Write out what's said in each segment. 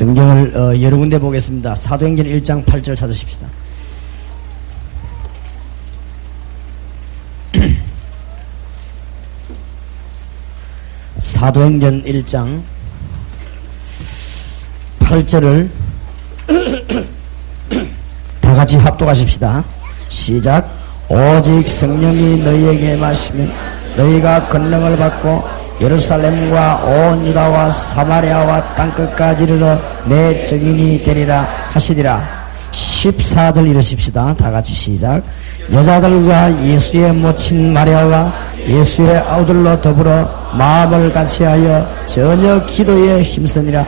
성경을 여러 군데 보겠습니다. 사도행전 1장 8절 찾으십시다. 사도행전 1장 8절을 다 같이 합독하십시다. 시작. 오직 성령이 너희에게 임하시면 너희가 권능을 받고 예루살렘과 온 유다와 사마리아와 땅끝까지 이르러 내 증인이 되리라 하시니라. 14절 이르십시다. 다 같이 시작. 여자들과 예수의 모친 마리아와 예수의 아우들로 더불어 마음을 같이하여 전혀 기도에 힘쓰니라.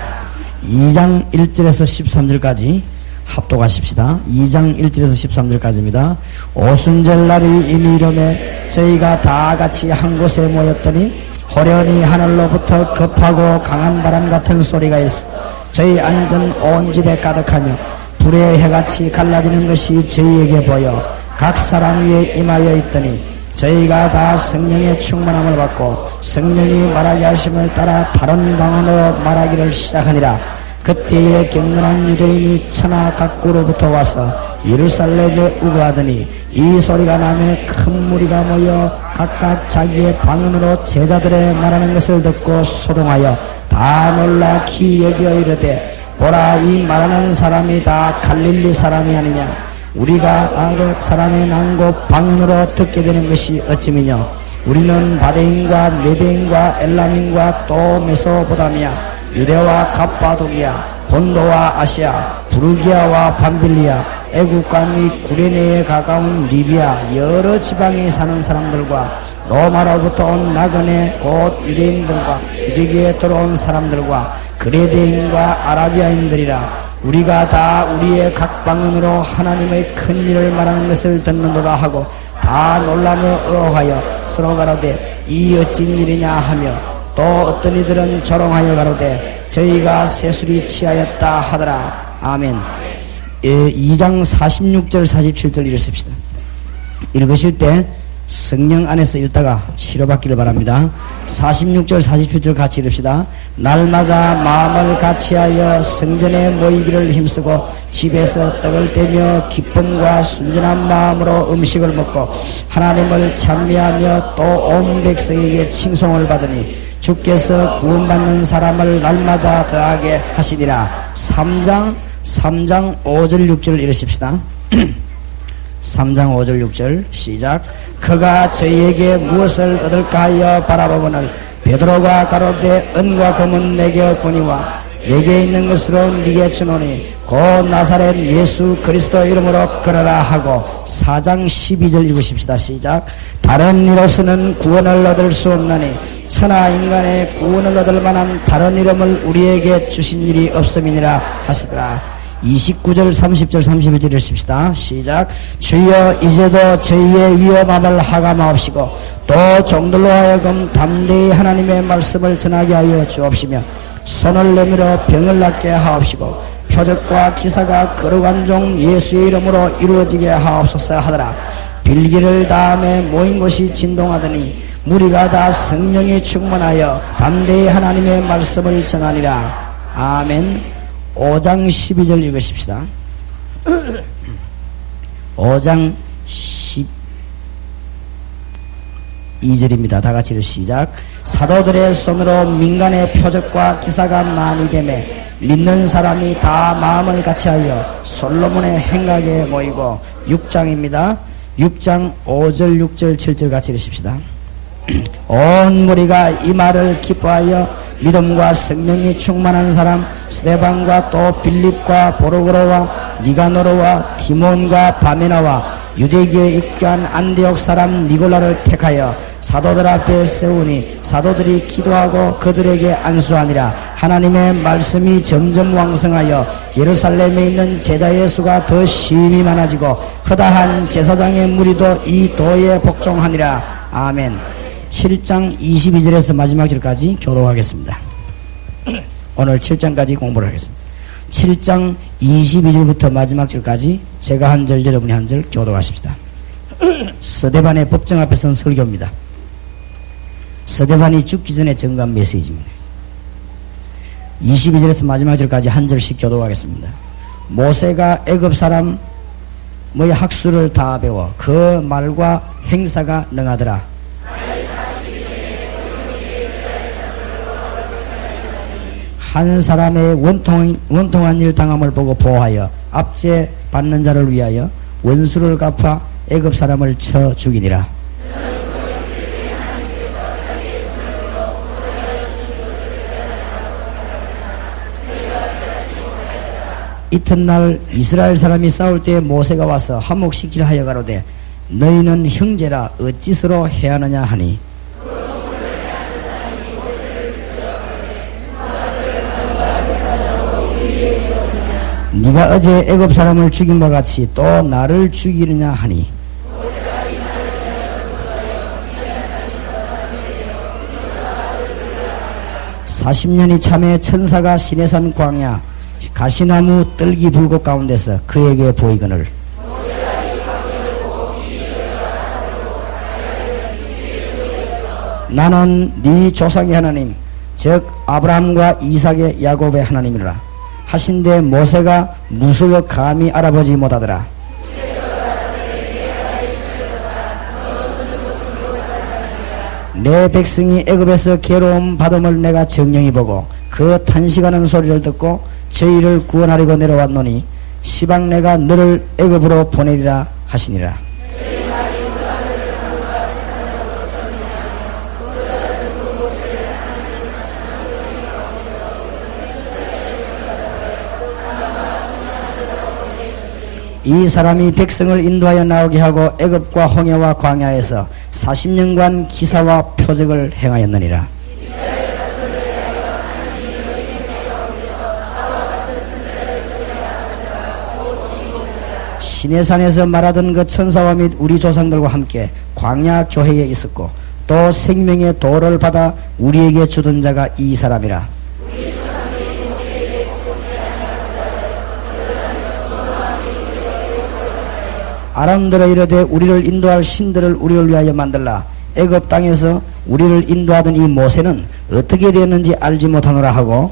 2장 1절에서 13절까지 합독하십시다. 2장 1절에서 13절까지입니다. 오순절날이 이미 이르매 저희가 다 같이 한 곳에 모였더니 호련히 하늘로부터 급하고 강한 바람 같은 소리가 있어 저희 앉은 온 집에 가득하며 불의 해같이 갈라지는 것이 저희에게 보여 각 사람 위에 임하여 있더니 저희가 다 성령의 충만함을 받고 성령이 말하게 하심을 따라 다른 방언으로 말하기를 시작하니라. 그때에 경건한 유대인이 천하 각국으로부터 와서 예루살렘에 우거하더니 이 소리가 나며 큰 무리가 모여 각각 자기의 방언으로 제자들의 말하는 것을 듣고 소동하여 다 놀라 기여겨 이르되 보라, 이 말하는 사람이 다 갈릴리 사람이 아니냐. 우리가 아각 사람의 난고 방언으로 듣게 되는 것이 어찌미뇨. 우리는 바데인과 메데인과 엘람인과 또 메소보다미아 유대와 갑바도기아 본도와 아시아 부르기아와 밤빌리아 애국과 및 구레네에 가까운 리비아 여러 지방에 사는 사람들과 로마로부터 온 나그네 곧 유대인들과 유대교에 들어온 사람들과 그레데인과 아라비아인들이라. 우리가 다 우리의 각 방언으로 하나님의 큰 일을 말하는 것을 듣는도다 하고 다 놀라며 의호하여 서로 가로되 이 어찐 일이냐 하며 또 어떤 이들은 조롱하여 가로되 저희가 세술이 취하였다 하더라. 아멘. 2장 46절 47절 읽으십시다. 읽으실 때 성령 안에서 읽다가 치료받기를 바랍니다. 46절 47절 같이 읽읍시다. 날마다 마음을 같이하여 성전에 모이기를 힘쓰고 집에서 떡을 떼며 기쁨과 순전한 마음으로 음식을 먹고 하나님을 찬미하며 또 온 백성에게 칭송을 받으니 주께서 구원받는 사람을 날마다 더하게 하시니라. 3장 5절 6절 읽으십시다. 3장 5절 6절 시작. 그가 저희에게 무엇을 얻을까 하여 바라보거늘 베드로가 가로되 은과 금은 내게 없거니와 내게 있는 것으로 네게 주노니 곧 나사렛 예수 그리스도 이름으로 걸어라 하고 4장 12절 읽으십시다. 시작. 다른 이로서는 구원을 얻을 수 없나니 천하 인간의 구원을 얻을 만한 다른 이름을 우리에게 주신 일이 없음이니라 하시더라. 29절 30절 31절 읽으십시다. 시작. 주여 이제도 저희의 위험함을 하감하옵시고 또 종들로 하여금 담대히 하나님의 말씀을 전하게 하여 주옵시며 손을 내밀어 병을 낫게 하옵시고 표적과 기사가 거룩한 종 예수의 이름으로 이루어지게 하옵소서 하더라. 빌기를 다음에 모인 곳이 진동하더니 무리가 다 성령이 충만하여 담대히 하나님의 말씀을 전하니라. 아멘. 5장 12절 읽으십시다. 5장 12절입니다. 다 같이 시작. 사도들의 손으로 민간의 표적과 기사가 많이 되매 믿는 사람이 다 마음을 같이하여 솔로몬의 행각에 모이고 6장입니다. 6장 5절 6절 7절 같이 읽으십시다. 온 무리가 이 말을 기뻐하여 믿음과 성령이 충만한 사람 스데반과 또 빌립과 보로그로와 니가노르와 디몬과 바메나와 유대교에 입교한 안디옥 사람 니골라를 택하여 사도들 앞에 세우니 사도들이 기도하고 그들에게 안수하니라. 하나님의 말씀이 점점 왕성하여 예루살렘에 있는 제자의 수가 더 심히 많아지고 허다한 제사장의 무리도 이 도에 복종하니라. 아멘. 7장 22절에서 마지막 절까지 교독하겠습니다. 오늘 7장까지 공부를 하겠습니다. 7장 22절부터 마지막 절까지 제가 한 절 여러분이 한 절 교독하십시다. 스데반의 법정 앞에 선 설교입니다. 스데반이 죽기 전에 전한 메시지입니다. 22절에서 마지막 절까지 한 절씩 교독하겠습니다. 모세가 애굽 사람 뭐의 학수를 다 배워 그 말과 행사가 능하더라. 한 사람의 원통한 일 당함을 보고 보호하여 압제 받는 자를 위하여 원수를 갚아 애굽 사람을 쳐 죽이니라. 이튿날 이스라엘 사람이 싸울 때에 모세가 와서 화목시키려 하여 가로되 너희는 형제라 어찌서로 해하느냐 하니 네가 어제 애굽 사람을 죽인 바 같이 또 나를 죽이느냐 하니 40년이 참에 천사가 시내산 광야 가시나무 뜰기 불꽃 가운데서 그에게 보이거늘 나는 네 조상의 하나님 즉 아브라함과 이삭의 야곱의 하나님이라 하신데 모세가 무서워 감히 알아보지 못하더라. 내 백성이 애굽에서 괴로움 받음을 내가 정령히 보고 그 탄식하는 소리를 듣고 저희를 구원하려고 내려왔노니 시방 내가 너를 애굽으로 보내리라 하시니라. 이 사람이 백성을 인도하여 나오게 하고 애굽과 홍해와 광야에서 40년간 기사와 표적을 행하였느니라. 시내산에서 말하던 그 천사와 및 우리 조상들과 함께 광야 교회에 있었고 또 생명의 도를 받아 우리에게 주던 자가 이 사람이라. 아람들아 이르되 우리를 인도할 신들을 우리를 위하여 만들라. 애굽 땅에서 우리를 인도하던 이 모세는 어떻게 되었는지 알지 못하노라 하고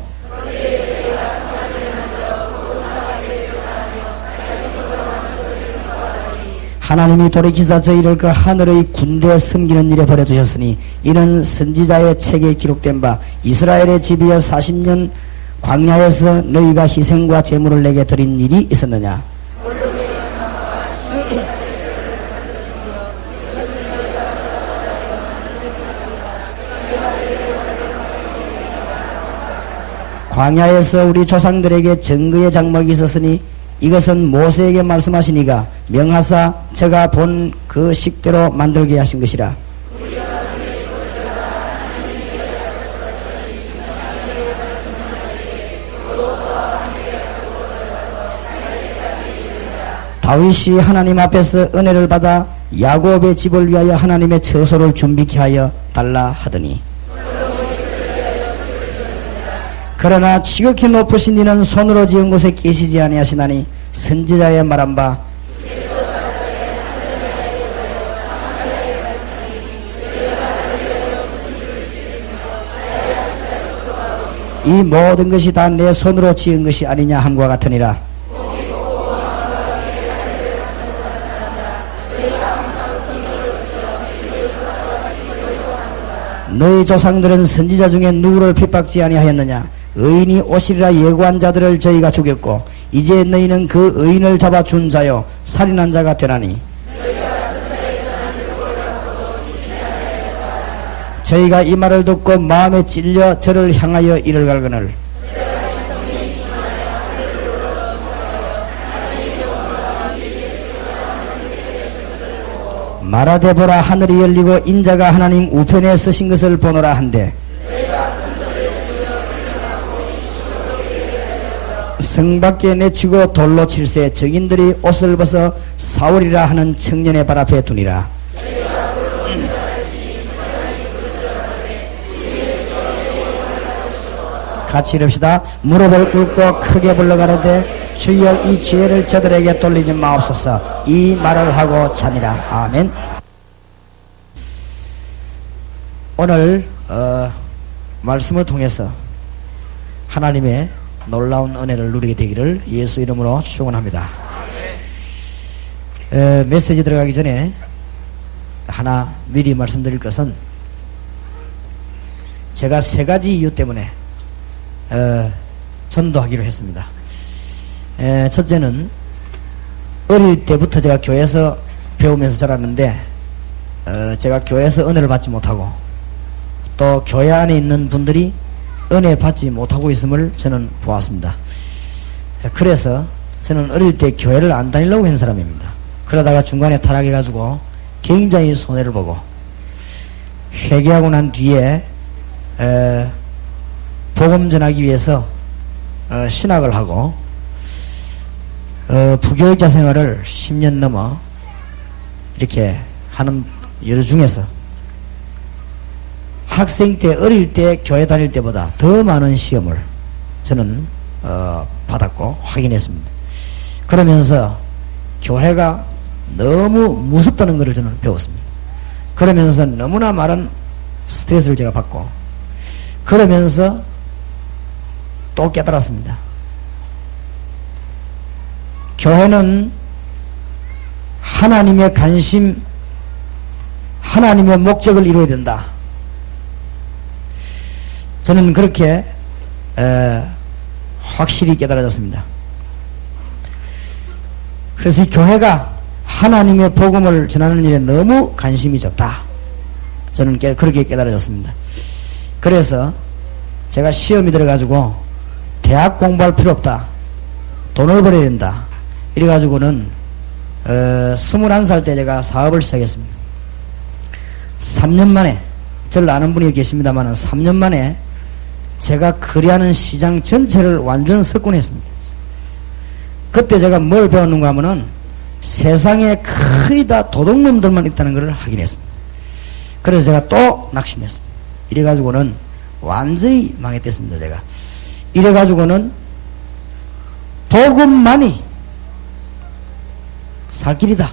하나님이 돌이키사 저희를 그 하늘의 군대 섬기는 일에 버려두셨으니 이는 선지자의 책에 기록된 바 이스라엘의 집이여 40년 광야에서 너희가 희생과 제물을 내게 드린 일이 있었느냐. 광야에서 우리 조상들에게 증거의 장막이 있었으니 이것은 모세에게 말씀하시니가 명하사 제가 본 그 식대로 만들게 하신 것이라. 다윗이 하나님 앞에서 은혜를 받아 야곱의 집을 위하여 하나님의 처소를 준비케 하여 달라 하더니 그러나 지극히 높으신 이는 손으로 지은 곳에 계시지 아니하시나니 선지자의 말한 바 이 모든 것이 다 내 손으로 지은 것이 아니냐 함과 같으니라. 너희 조상들은 선지자 중에 누구를 핍박지 아니하였느냐. 의인이 오시리라 예고한 자들을 저희가 죽였고 이제 너희는 그 의인을 잡아 준 자요 살인한 자가 되나니 저희가 이 말을 듣고 마음에 찔려 저를 향하여 이를 갈거늘 말하되 보라 하늘이 열리고 인자가 하나님 우편에 쓰신 것을 보노라 한데 성 밖에 내치고 돌로 칠세 적인들이 옷을 벗어 사울이라 하는 청년의 발 앞에 두니라. 같이 이릅시다. 무릎을 꿇고 크게 불러가로되 주여 이 죄를 저들에게 돌리지 마옵소서. 이 말을 하고 자니라. 아멘. 오늘 말씀을 통해서 하나님의 놀라운 은혜를 누리게 되기를 예수 이름으로 축원합니다. 메시지 들어가기 전에 하나 미리 말씀드릴 것은, 제가 세 가지 이유 때문에 전도하기로 했습니다. 첫째는 어릴 때부터 제가 교회에서 배우면서 자랐는데 제가 교회에서 은혜를 받지 못하고 또 교회 안에 있는 분들이 은혜 받지 못하고 있음을 저는 보았습니다. 그래서 저는 어릴 때 교회를 안 다니려고 한 사람입니다. 그러다가 중간에 타락해가지고 굉장히 손해를 보고, 회개하고 난 뒤에 복음 전하기 위해서 신학을 하고 부교육자 생활을 10년 넘어 이렇게 하는 여러 중에서 학생 때, 어릴 때 교회 다닐 때보다 더 많은 시험을 저는 받았고 확인했습니다. 그러면서 교회가 너무 무섭다는 것을 저는 배웠습니다. 그러면서 너무나 많은 스트레스를 제가 받고, 그러면서 또 깨달았습니다. 교회는 하나님의 관심, 하나님의 목적을 이루어야 된다. 저는 그렇게 확실히 깨달아졌습니다. 그래서 이 교회가 하나님의 복음을 전하는 일에 너무 관심이 적다. 저는 그렇게 깨달아졌습니다. 그래서 제가 시험이 들어가지고 대학 공부할 필요 없다, 돈을 벌어야 된다, 이래가지고는 21살 때 제가 사업을 시작했습니다. 3년 만에, 저를 아는 분이 계십니다만 3년 만에 제가 거래하는 시장 전체를 완전 석권했습니다. 그때 제가 뭘 배웠는가 하면은 세상에 거의 다 도둑놈들만 있다는 것을 확인했습니다. 그래서 제가 또 낙심했습니다. 이래가지고는 완전히 망했댔습니다. 제가 이래가지고는 복음만이 살 길이다,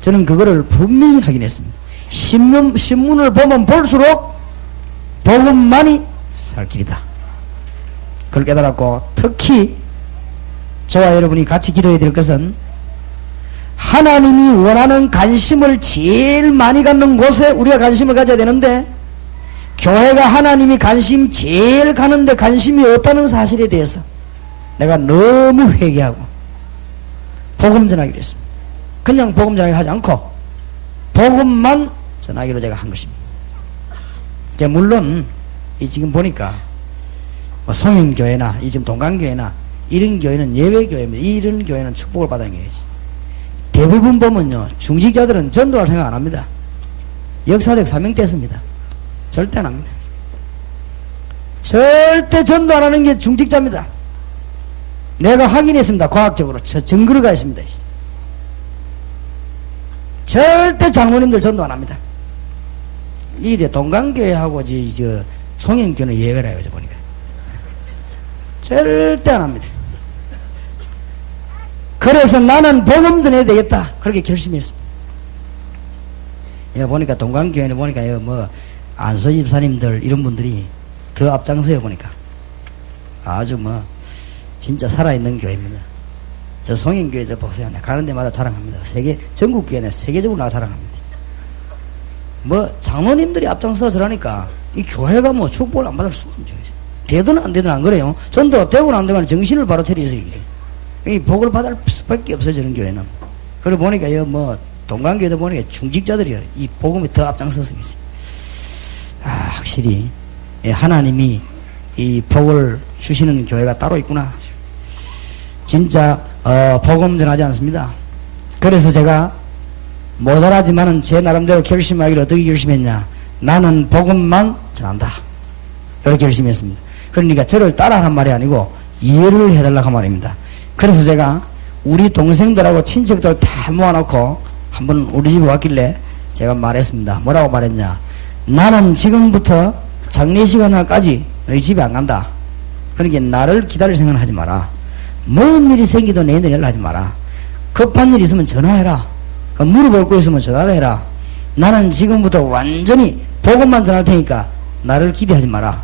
저는 그거를 분명히 확인했습니다. 신문을 보면 볼수록 복음만이 살 길이다, 그걸 깨달았고, 특히 저와 여러분이 같이 기도해야 될 것은, 하나님이 원하는 관심을 제일 많이 갖는 곳에 우리가 관심을 가져야 되는데, 교회가 하나님이 관심 제일 가는데 관심이 없다는 사실에 대해서 내가 너무 회개하고 복음 전하기로 했습니다. 그냥 복음 전하기를 하지 않고 복음만 전하기로 제가 한 것입니다. 물론 지금 보니까 송영교회나 지금 동강교회나 이런 교회는 예외교회입니다. 이런 교회는 축복을 받는 교회지. 대부분 보면요, 중직자들은 전도할 생각 안 합니다. 역사적 사명됐습니다. 절대 안 합니다. 절대 전도 안 하는 게 중직자입니다. 내가 확인했습니다. 과학적으로 증거가 있습니다. 절대 장로님들 전도 안 합니다. 이게 동강교회하고 송영교회는 예외라 여기서 보니까 절대 안 합니다. 그래서 나는 복음 전해야 되겠다, 그렇게 결심했습니다. 보니까 동강교회는 보니까 안소 집사님들 이런 분들이 더 앞장서요. 보니까 아주 진짜 살아있는 교회입니다. 저 송영교회 저 보세요. 가는 데마다 자랑합니다. 전국교회는 세계적으로 나 자랑합니다. 장로님들이 앞장서 저라니까 이 교회가 축복을 안 받을 수가 없죠. 되든 안 되든 안 그래요. 전도 되고는 안 되고는 정신을 바로 차려서 이 복을 받을 수밖에 없어요. 저런 교회는. 그리고 보니까 동강교회도 보니까 중직자들이 이 복음이 더 앞장서서 있어요. 확실히 하나님이 이 복을 주시는 교회가 따로 있구나. 진짜 복음 전하지 않습니다. 그래서 제가 모자라지만은 제 나름대로 결심하기를 어떻게 결심했냐, 나는 복음만 전한다, 이렇게 결심했습니다. 그러니까 저를 따라하는 말이 아니고 이해를 해달라고 한 말입니다. 그래서 제가 우리 동생들하고 친척들 다 모아놓고 한번 우리 집에 왔길래 제가 말했습니다. 뭐라고 말했냐, 나는 지금부터 장례시간날까지 너희 집에 안 간다. 그러니까 나를 기다릴 생각은 하지 마라. 뭔 일이 생기도 내일 연락하지 마라. 급한 일 있으면 전화해라. 물어볼 거 있으면 전화를 해라. 나는 지금부터 완전히 복음만 전할 테니까 나를 기대하지 마라.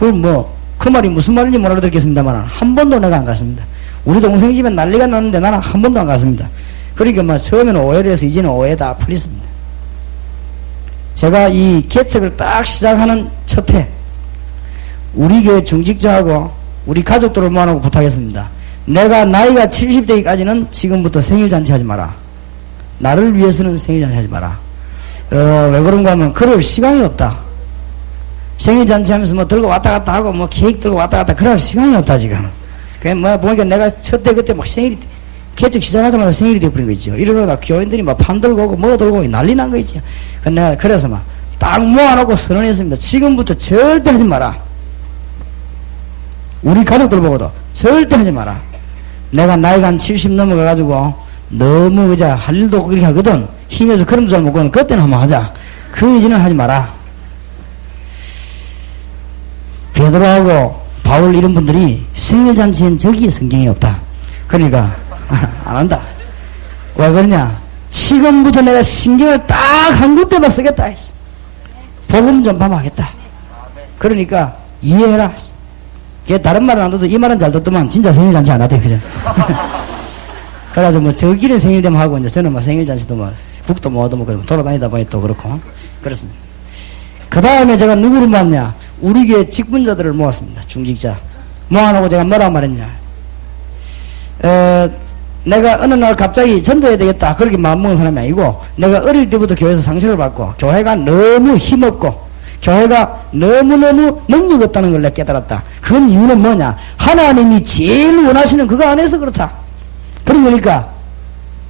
그럼 뭐, 그 말이 무슨 말인지 못 알아듣겠습니다만, 한 번도 내가 안 갔습니다. 우리 동생 집에 난리가 났는데 나는 한 번도 안 갔습니다. 그러니까 뭐, 처음에는 오해를 해서 이제는 오해 다 풀렸습니다. 제가 이 개척을 딱 시작하는 첫 해, 우리 교회 중직자하고 우리 가족들을 모아놓고 부탁했습니다. 내가 나이가 70대까지는 지금부터 생일잔치 하지 마라. 나를 위해서는 생일잔치 하지 마라. 왜 그런가 하면 그럴 시간이 없다. 생일잔치 하면서 뭐 들고 왔다 갔다 하고 뭐 케이크 들고 왔다 갔다 그럴 시간이 없다 지금. 그냥 뭐 보니까 내가 첫 때 그때 막 생일이 개척 시작하자마자 생일이 되어버린 거 있죠. 이러다가 교인들이 막 판 들고 오고 뭐 들고 오고 난리 난 거 있죠. 내가 그래서 막 딱 모아놓고 선언했습니다. 지금부터 절대 하지 마라. 우리 가족들 보고도 절대 하지 마라. 내가 나이가 한 70 넘어가가지고 너무 그자 할 일도 없고 그렇게 하거든. 힘에서 그럼도 잘 먹고는 그때는 한번 하자. 그 이전은 하지 마라. 베드로하고 바울 이런 분들이 생일잔치엔 저기 성경이 없다. 그러니까 안 한다. 왜 그러냐? 지금부터 내가 신경을 딱 한 군데만 쓰겠다 했어. 복음 전파하겠다. 그러니까 이해해라. 다른 말은 안 듣도 이 말은 잘 듣더만 진짜 생일잔치 안 하대. 그죠? 그래서 뭐 저기는 생일 되면 하고 이제 저는 뭐 생일잔치도 뭐 국도 뭐 얻어 뭐 그러면 돌아다니다 보니 또 그렇고 그렇습니다. 그 다음에 제가 누구를 모았냐? 우리 교회 직분자들을 모았습니다. 중직자 모아놓고 제가 뭐라 말했냐? 내가 어느 날 갑자기 전도해야 되겠다 그렇게 마음먹은 사람이 아니고 내가 어릴 때부터 교회에서 상처를 받고 교회가 너무 힘없고 교회가 너무너무 능력 없다는 걸 내가 깨달았다. 그건 이유는 뭐냐? 하나님이 제일 원하시는 그거 안에서 그렇다. 그러니까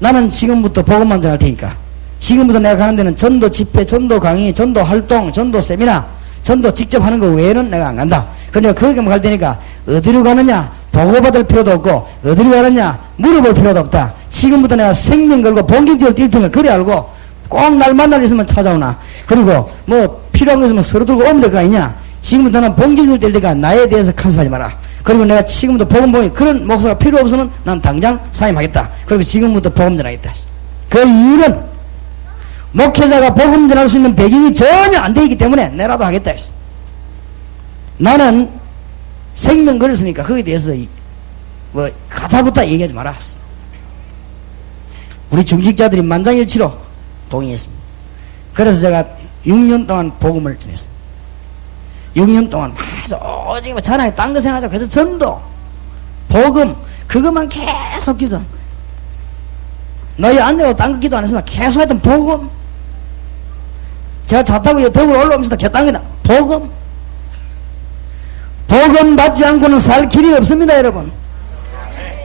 나는 지금부터 복음만 전할 테니까 지금부터 내가 가는 데는 전도 집회, 전도 강의, 전도 활동, 전도 세미나, 전도 직접 하는 거 외에는 내가 안 간다. 그러니까 거기만 갈 테니까 어디로 가느냐? 보고받을 필요도 없고 어디로 가느냐? 물어볼 필요도 없다. 지금부터 내가 생명 걸고 본격적으로 뛸 테니까 그래 알고 꼭 날 만날 일 있으면 찾아오나. 그리고 뭐 필요한 거 있으면 서로 들고 오면 될 거 아니냐. 지금부터 나는 본격적으로 뛸 테니까 나에 대해서 간섭하지 마라. 그리고 내가 지금부터 복음 보니 그런 목사가 필요 없으면 난 당장 사임하겠다. 그리고 지금부터 복음 전하겠다. 그 이유는 목회자가 복음 전할 수 있는 배경이 전혀 안 되어 있기 때문에 내라도 하겠다. 나는 생명 걸었으니까 거기에 대해서 뭐 가타부타 얘기하지 마라. 우리 중직자들이 만장일치로 동의했습니다. 그래서 제가 6년 동안 복음을 전했습니다. 6년 동안 아주 오직 뭐 자랑에 딴 거 생각하자. 그래서 전도, 복음 그것만 계속 기도한 거예요. 너희 안 되고 딴 거 기도 안 했으나 계속 했던 복음. 제가 차 타고 덕으로 올라오면서 계속 거다. 복음. 복음 받지 않고는 살 길이 없습니다, 여러분.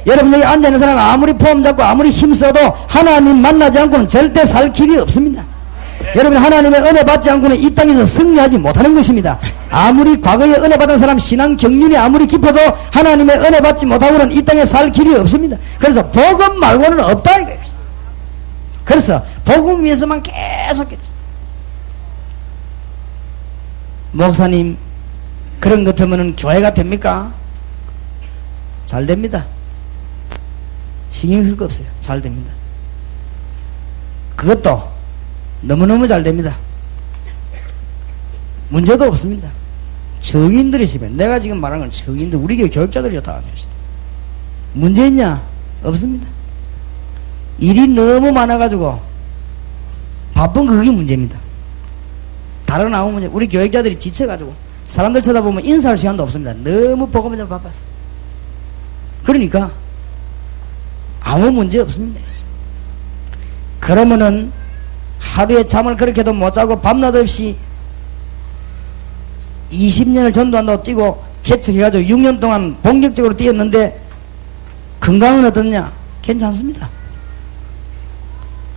여러분 여기 앉아있는 사람 아무리 폼 잡고 아무리 힘써도 하나님 만나지 않고는 절대 살 길이 없습니다. 여러분 하나님의 은혜 받지 않고는 이 땅에서 승리하지 못하는 것입니다. 아무리 과거에 은혜 받은 사람 신앙 경륜이 아무리 깊어도 하나님의 은혜 받지 못하고는 이 땅에 살 길이 없습니다. 그래서 복음 말고는 없다 이거예요. 그래서 복음 위해서만 계속 목사님 그런 것 하면은 교회가 됩니까? 잘 됩니다. 신경 쓸 거 없어요. 잘 됩니다. 그것도 너무너무 잘 됩니다. 문제도 없습니다. 정인들이시면 내가 지금 말하는 건 정인들 우리 교회 교육자들이요 다 아니시다. 문제 있냐? 없습니다. 일이 너무 많아가지고 바쁜 그게 문제입니다. 다른 아무 문제 우리 교육자들이 지쳐가지고 사람들 쳐다보면 인사할 시간도 없습니다. 너무 복음에 좀 바빴어. 그러니까 아무 문제 없습니다. 그러면은 하루에 잠을 그렇게도 못 자고 밤낮 없이 20년을 전도한다고 뛰고 개척해가지고 6년 동안 본격적으로 뛰었는데 건강은 어떻냐? 괜찮습니다.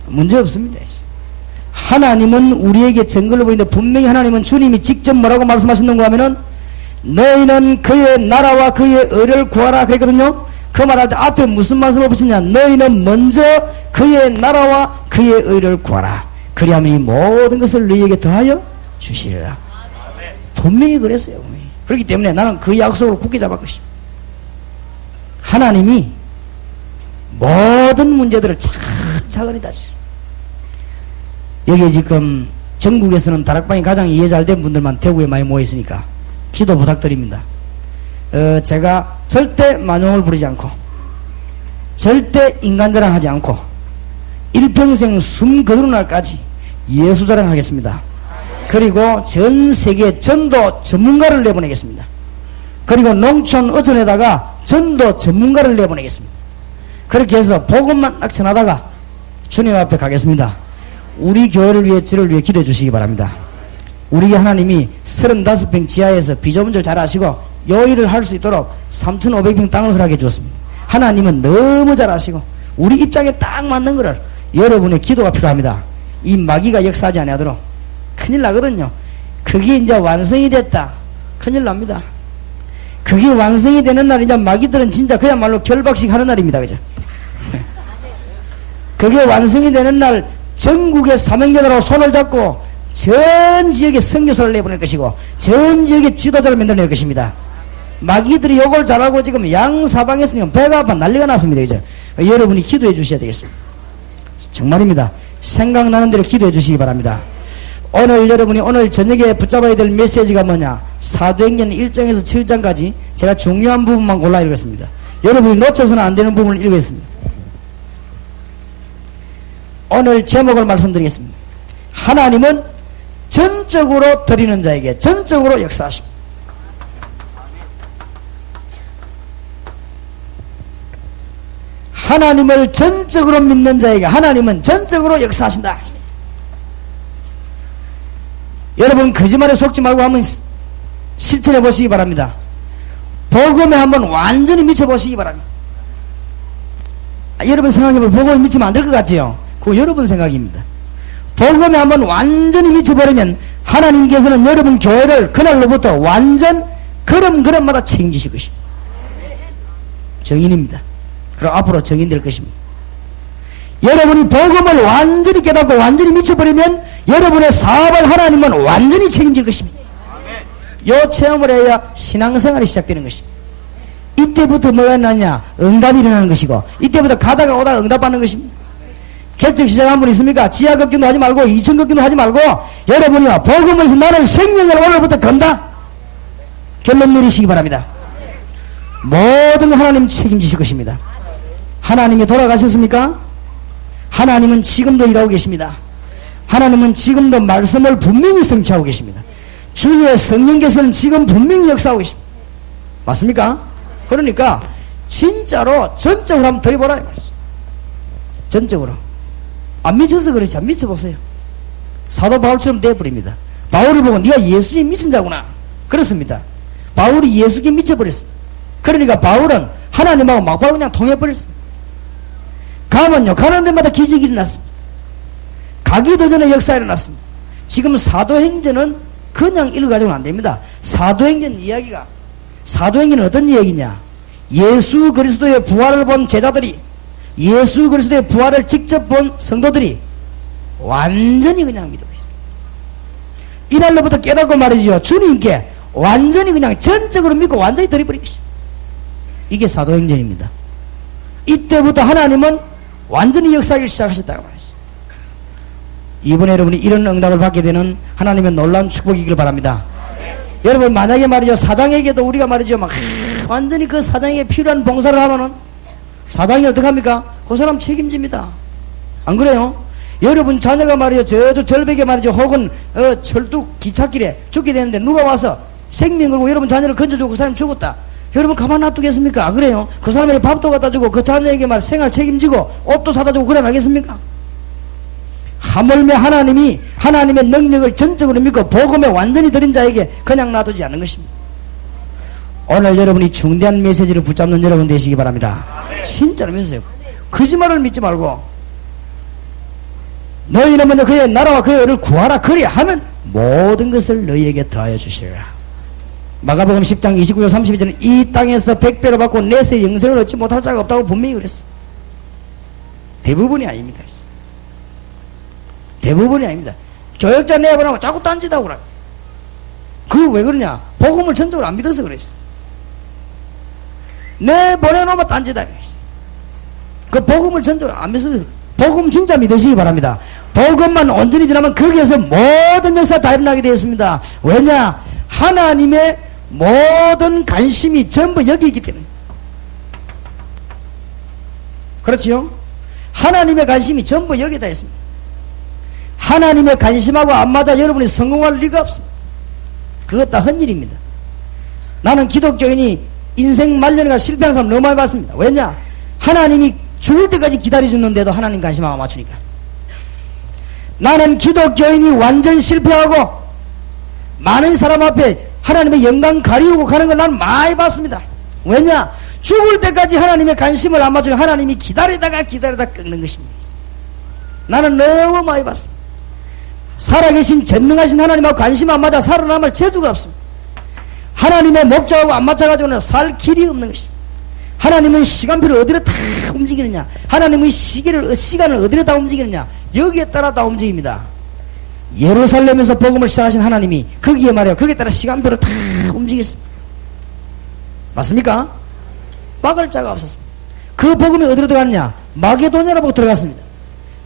문제 없습니다. 하나님은 우리에게 증거를 보이는데 분명히 하나님은 주님이 직접 뭐라고 말씀하셨는가 하면은 너희는 그의 나라와 그의 의를 구하라 그랬거든요. 그 말할 때 앞에 무슨 말씀을 붙이냐? 너희는 먼저 그의 나라와 그의 의를 구하라. 그리하면 이 모든 것을 너희에게 더하여 주시리라. 분명히 그랬어요. 그렇기 때문에 나는 그 약속을 굳게 잡을 것입니다. 하나님이 모든 문제들을 차근차근히 다시 여기 지금 전국에서는 다락방이 가장 이해 잘 된 분들만 대구에 많이 모여 있으니까 기도 부탁드립니다. 제가 절대 만용을 부리지 않고 절대 인간 자랑하지 않고 일평생 숨 거두는 날까지 예수 자랑하겠습니다. 그리고 전 세계 전도 전문가를 내보내겠습니다. 그리고 농촌 어촌에다가 전도 전문가를 내보내겠습니다. 그렇게 해서 복음만 딱 전하다가 주님 앞에 가겠습니다. 우리 교회를 위해 저를 위해 기도해 주시기 바랍니다. 우리 하나님이 35평 지하에서 비좁은줄 잘 아시고 요 일을 할 수 있도록 3,500평 땅을 허락해 주었습니다. 하나님은 너무 잘 아시고 우리 입장에 딱 맞는 거를 여러분의 기도가 필요합니다. 이 마귀가 역사하지 않도록 큰일 나거든요. 그게 이제 완성이 됐다. 큰일 납니다. 그게 완성이 되는 날 이제 마귀들은 진짜 그야말로 결박식 하는 날입니다. 그죠? 그게 완성이 되는 날 전국의 사명자들하고 손을 잡고 전 지역에 선교사를 내보낼 것이고 전 지역에 지도자를 만들어낼 것입니다. 마귀들이 요걸 잘하고 지금 양사방에서 배가 아파 난리가 났습니다. 이제 여러분이 기도해 주셔야 되겠습니다. 정말입니다. 생각나는 대로 기도해 주시기 바랍니다. 오늘 여러분이 오늘 저녁에 붙잡아야 될 메시지가 뭐냐? 사도행전 1장에서 7장까지 제가 중요한 부분만 골라 읽었습니다. 여러분이 놓쳐서는 안 되는 부분을 읽었습니다. 오늘 제목을 말씀드리겠습니다. 하나님은 전적으로 드리는 자에게 전적으로 역사하십니다. 하나님을 전적으로 믿는 자에게 하나님은 전적으로 역사하신다. 여러분 거짓말에 속지 말고 한번 실천해 보시기 바랍니다. 복음에 한번 완전히 미쳐 보시기 바랍니다. 여러분 생각해보면 복음을 미치면 안 될 것 같지요? 그거 여러분 생각입니다. 복음에 한번 완전히 미쳐버리면 하나님께서는 여러분 교회를 그날로부터 완전 걸음걸음마다 책임지실 것입니다. 정인입니다. 그리고 앞으로 정인될 것입니다. 여러분이 복음을 완전히 깨닫고 완전히 미쳐버리면 여러분의 사업을 하나님은 완전히 책임질 것입니다. 요 체험을 해야 신앙생활이 시작되는 것입니다. 이때부터 뭐가 일어나냐? 응답이 일어나는 것이고 이때부터 가다가 오다가 응답받는 것입니다. 개척 시작한 분 있습니까? 지하 걱정도 하지 말고 2천 걱정도 하지 말고 여러분이요 복음에서 나는 생명을 오늘부터 건다. 결론 내리시기 바랍니다. 모든 하나님 책임지실 것입니다. 하나님이 돌아가셨습니까? 하나님은 지금도 일하고 계십니다. 하나님은 지금도 말씀을 분명히 성취하고 계십니다. 주의 성령께서는 지금 분명히 역사하고 계십니다. 맞습니까? 그러니까 진짜로 전적으로 한번 드려보라 이 말이죠. 전적으로 안 미쳐서 그렇지 안 미쳐보세요. 사도 바울처럼 되어버립니다. 바울을 보고 네가 예수에 미친 자구나 그렇습니다. 바울이 예수에 미쳐버렸습니다. 그러니까 바울은 하나님하고 막바로 그냥 통해버렸습니다. 가면요 가는 데마다 기적이 일어났습니다. 가기도 전에 역사가 일어났습니다. 지금 사도행전은 그냥 읽어가지고는 안 됩니다. 사도행전 이야기가 사도행전은 어떤 이야기냐? 예수 그리스도의 부활을 본 제자들이 예수 그리스도의 부활을 직접 본 성도들이 완전히 그냥 믿고 있어요. 이날로부터 깨닫고 말이죠. 주님께 완전히 그냥 전적으로 믿고 완전히 드려버린 것이죠. 이게 사도행전입니다. 이때부터 하나님은 완전히 역사하기 시작하셨다고 말이죠. 이번에 여러분이 이런 응답을 받게 되는 하나님의 놀라운 축복이길 바랍니다. 여러분 만약에 말이죠 사장에게도 우리가 말이죠 막 완전히 그 사장에게 필요한 봉사를 하면은 사장이 어떡합니까? 그 사람 책임집니다. 안 그래요? 여러분 자녀가 말이죠 저쪽 절벽에 말이죠 혹은 철뚝 기찻길에 죽게 되는데 누가 와서 생명 걸고 여러분 자녀를 건져주고 그 사람이 죽었다. 여러분 가만 놔두겠습니까? 안 그래요? 그 사람에게 밥도 갖다 주고 그 자녀에게 말 생활 책임지고 옷도 사다 주고 그래 나겠습니까? 하물며 하나님이 하나님의 능력을 전적으로 믿고 복음에 완전히 드린 자에게 그냥 놔두지 않는 것입니다. 오늘 여러분이 중대한 메시지를 붙잡는 여러분 되시기 바랍니다. 진짜로 믿으세요. 거짓말을 믿지 말고 너희는 먼저 그의 나라와 그의 의를 구하라. 그리야 하면 모든 것을 너희에게 더하여 주시리라. 마가복음 10장 29절 32절은 이 땅에서 100배로 받고 내세 영생을 얻지 못할 자가 없다고 분명히 그랬어. 대부분이 아닙니다. 대부분이 아닙니다. 교역자 내보라고 자꾸 딴짓하고 그래. 그거 왜 그러냐? 복음을 전적으로 안 믿어서 그랬어. 내보내놓으면 딴짓하게 했어. 그 복음을 전적으로 안 믿어서 그래. 복음 진짜 믿으시기 바랍니다. 복음만 온전히 지나면 거기에서 모든 역사 다 일어나게 되었습니다. 왜냐? 하나님의 모든 관심이 전부 여기 있기 때문에. 그렇지요? 하나님의 관심이 전부 여기다 있습니다. 하나님의 관심하고 안 맞아 여러분이 성공할 리가 없습니다. 그것 다 헛일입니다. 나는 기독교인이 인생 말년에 실패하는 사람 너무 많이 봤습니다. 왜냐? 하나님이 죽을 때까지 기다려주는데도 하나님 관심하고 맞추니까. 나는 기독교인이 완전 실패하고 많은 사람 앞에 하나님의 영광 가리우고 가는 걸 나는 많이 봤습니다. 왜냐? 죽을 때까지 하나님의 관심을 안 맞추고 하나님이 기다리다가 꺾는 것입니다. 나는 너무 많이 봤습니다. 살아계신 전능하신 하나님하고 관심 안 맞아 살아남을 재주가 없습니다. 하나님의 목적하고 안 맞춰가지고는 살 길이 없는 것입니다. 하나님은 시간표를 어디로 다 움직이느냐, 하나님의 시간을 어디로 다 움직이느냐, 여기에 따라 다 움직입니다. 예루살렘에서 복음을 시작하신 하나님이 거기에 말이에요, 거기에 따라 시간표를 다 움직였습니다. 맞습니까? 막을 자가 없었습니다. 그 복음이 어디로 들어갔냐? 마게도냐로 들어갔습니다.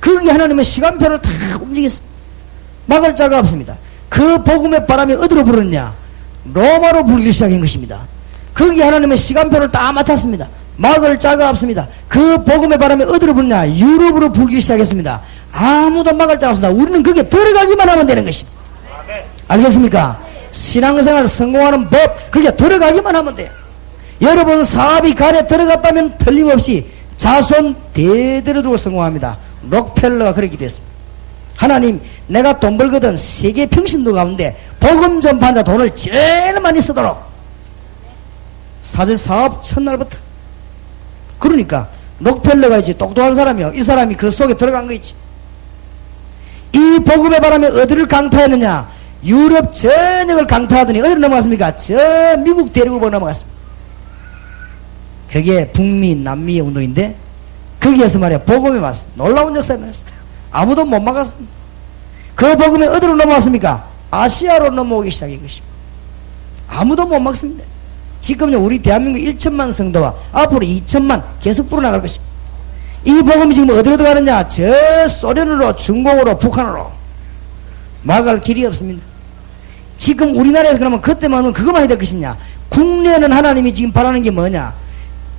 거기 하나님의 시간표를 다 움직였습니다. 막을 자가 없습니다. 그 복음의 바람이 어디로 불었냐? 로마로 불기 시작한 것입니다. 거기 하나님의 시간표를 다 맞췄습니다. 막을 자가 없습니다. 그 복음의 바람이 어디로 불냐? 유럽으로 불기 시작했습니다. 아무도 막을 자가 없습니다. 우리는 거기에 들어가기만 하면 되는 것입니다. 알겠습니까? 신앙생활 성공하는 법, 거기에 들어가기만 하면 돼요. 여러분 사업이 간에 들어갔다면 틀림없이 자손 대대로 두고 성공합니다. 록펠러가 그렇게 됐습니다. 하나님, 내가 돈 벌거든 세계 평신도 가운데 복음 전파자 돈을 제일 많이 쓰도록 사실 사업 첫날부터. 그러니까 록펠러가 있지, 똑똑한 사람이요, 이 사람이 그 속에 들어간 거 있지. 이 복음의 바람에 어디를 강타했느냐? 유럽 전역을 강타하더니 어디로 넘어갔습니까? 저 미국 대륙으로 넘어갔습니다. 그게 북미 남미의 운동인데 거기에서 말이야 복음이 왔어. 놀라운 역사가 일어났어. 아무도 못 막았습니다. 그 복음이 어디로 넘어왔습니까? 아시아로 넘어오기 시작한 것입니다. 아무도 못 막습니다. 지금요 우리 대한민국 1천만 성도와 앞으로 2천만 계속 불어나갈 것입니다. 이 복음이 지금 어디로 들어가느냐? 저 소련으로, 중국으로, 북한으로. 막을 길이 없습니다. 지금 우리나라에서 그러면 그때만 하면 그것만 해야 될 것이냐? 국내는 하나님이 지금 바라는 게 뭐냐?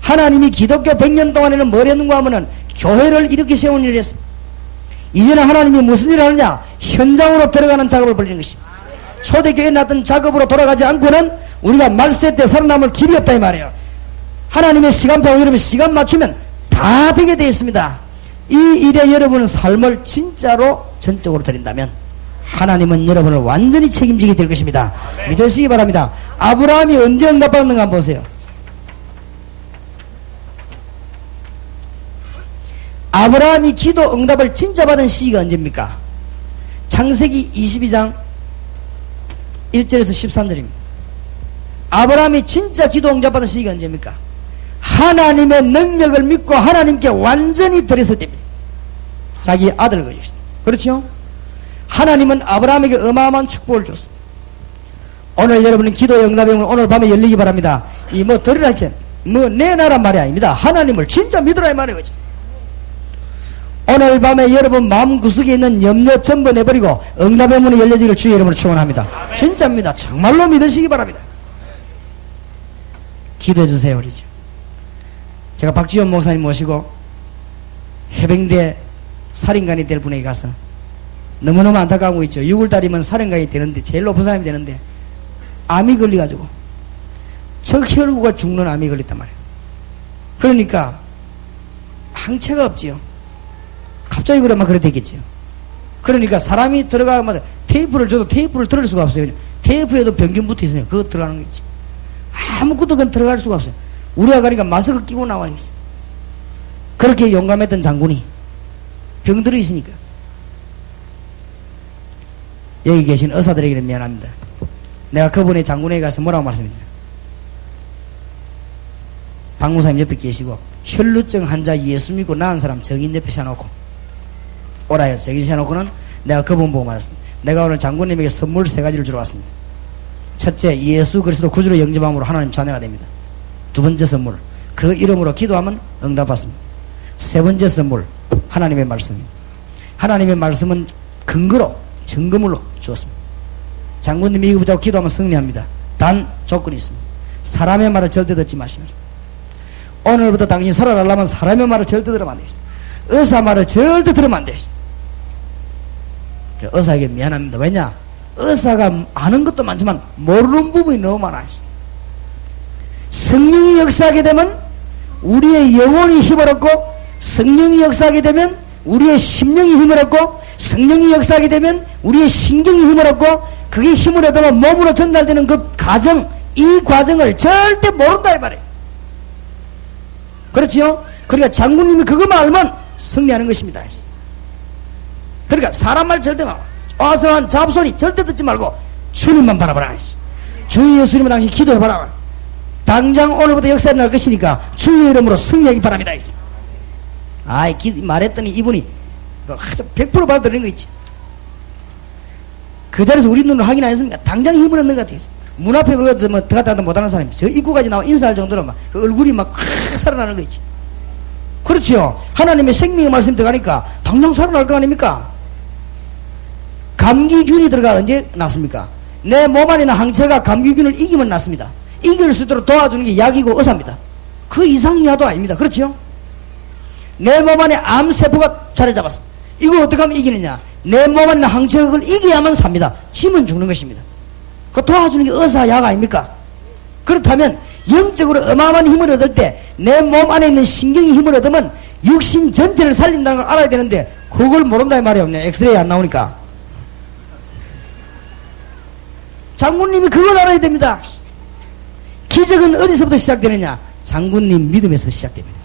하나님이 기독교 100년 동안에는 뭘 했는가 하면은 교회를 이렇게 세운 일을 했습니다. 이제는 하나님이 무슨 일을 하느냐? 현장으로 들어가는 작업을 벌리는 것입니다. 초대교회에 났던 작업으로 돌아가지 않고는 우리가 말세 때 살아남을 길이 없다 이 말이에요. 하나님의 시간표가 이러면 시간 맞추면 다 되게 되어 있습니다. 이 일에 여러분은 삶을 진짜로 전적으로 드린다면 하나님은 여러분을 완전히 책임지게 될 것입니다. 믿으시기 바랍니다. 아브라함이 언제 응답받는가 한번 보세요. 아브라함이 기도 응답을 진짜 받은 시기가 언제입니까? 창세기 22장 1절에서 13절입니다. 아브라함이 진짜 기도 응답받은 시기가 언제입니까? 하나님의 능력을 믿고 하나님께 완전히 드렸을 때입니다. 자기 아들을 거주시다. 그렇죠? 하나님은 아브라함에게 어마어마한 축복을 줬습니다. 오늘 여러분은 기도 응답이 오늘 밤에 열리기 바랍니다. 이 뭐 드리라 이렇게 뭐 내놔란 말이 아닙니다. 하나님을 진짜 믿으라 이 말이에요. 오늘 밤에 여러분 마음 구석에 있는 염려 전부 내버리고 응답의 문이 열려지기를 주의 이름으로 축원합니다. 진짜입니다. 정말로 믿으시기 바랍니다. 기도해 주세요. 우리죠. 제가 박지원 목사님 모시고 해병대 살인관이 될 분에게 가서 너무너무 안타까운 거 있죠. 6월달이면 살인관이 되는데 제일 높은 사람이 되는데 암이 걸려가지고 적혈구가 죽는 암이 걸렸단 말이에요. 그러니까 항체가 없지요. 갑자기 그러면 그래 되겠지요. 그러니까 사람이 들어가면 테이프를 줘도 테이프를 들을 수가 없어요. 테이프에도 변균 붙어 있어요. 그거 들어가는 거 있지. 아무것도 그건 들어갈 수가 없어요. 우리가 가니까 마스크 끼고 나와 있어요. 그렇게 용감했던 장군이 병들어 있으니까. 여기 계신 의사들에게는 미안합니다. 내가 그분의 장군에게 가서 뭐라고 말씀드립니다. 박무사님 옆에 계시고 혈루증 환자 예수 믿고 나은 사람 정인 옆에 세워놓고 오라 해서 정인 세워놓고는 내가 그분 보고 말했습니다. 내가 오늘 장군님에게 선물 3가지를 주러 왔습니다. 첫째, 예수 그리스도 구주로 영접함으로 하나님 자녀가 됩니다. 두 번째 선물, 그 이름으로 기도하면 응답받습니다. 세 번째 선물, 하나님의 말씀입니다. 하나님의 말씀은 근거로 증거물로 주었습니다. 장군님이 이거 붙잡고 기도하면 승리합니다. 단 조건이 있습니다. 사람의 말을 절대 듣지 마시면. 오늘부터 당신이 살아가려면 사람의 말을 절대 들으면 안 되겠어요. 의사 말을 절대 들으면 안 되겠어요. 의사에게 미안합니다. 왜냐? 의사가 아는 것도 많지만 모르는 부분이 너무 많아요. 성령이 역사하게 되면 우리의 영혼이 힘을 얻고, 성령이 역사하게 되면 우리의 심령이 힘을 얻고, 성령이 역사하게 되면 우리의 신경이 힘을 얻고, 그게 힘을 얻으면 몸으로 전달되는 그 과정, 이 과정을 절대 모른다 이 말이에요. 그렇지요? 그러니까 장군님이 그것만 알면 승리하는 것입니다. 그러니까 사람 말 절대 말, 어서한 잡소리 절대 듣지 말고 주님만 바라보라. 주 예수님은 당신 기도해봐라. 당장 오늘부터 역사에 날 것이니까 주의 이름으로 승리하기 바랍니다. 아이, 말했더니 이분이 100% 받아들이는 거 있지. 그 자리에서 우리 눈으로 확인 안 했습니까? 당장 힘을 얻는 것 같아요. 문 앞에 뭐 들어갔다 못하는 사람이 저 입구까지 나와 인사할 정도로 막 그 얼굴이 막 확 살아나는 거 있지. 그렇죠. 하나님의 생명의 말씀 들어가니까 당장 살아날 거 아닙니까? 감기균이 들어가 언제 났습니까? 내 몸 안에 있는 항체가 감기균을 이기면 났습니다. 이길 수 있도록 도와주는 게 약이고 의사입니다. 그 이상 이하도 아닙니다. 그렇죠? 내 몸 안에 암세포가 자리를 잡았습니다. 이걸 어떻게 하면 이기느냐? 내 몸 안에 있는 항체가 그걸 이겨야만 삽니다. 지면 죽는 것입니다. 그 도와주는 게 의사, 약 아닙니까? 그렇다면 영적으로 어마어마한 힘을 얻을 때 내 몸 안에 있는 신경이 힘을 얻으면 육신 전체를 살린다는 걸 알아야 되는데 그걸 모른다 이 말이에요. 엑스레이 안 나오니까. 장군님이 그걸 알아야 됩니다. 기적은 어디서부터 시작되느냐? 장군님 믿음에서 시작됩니다.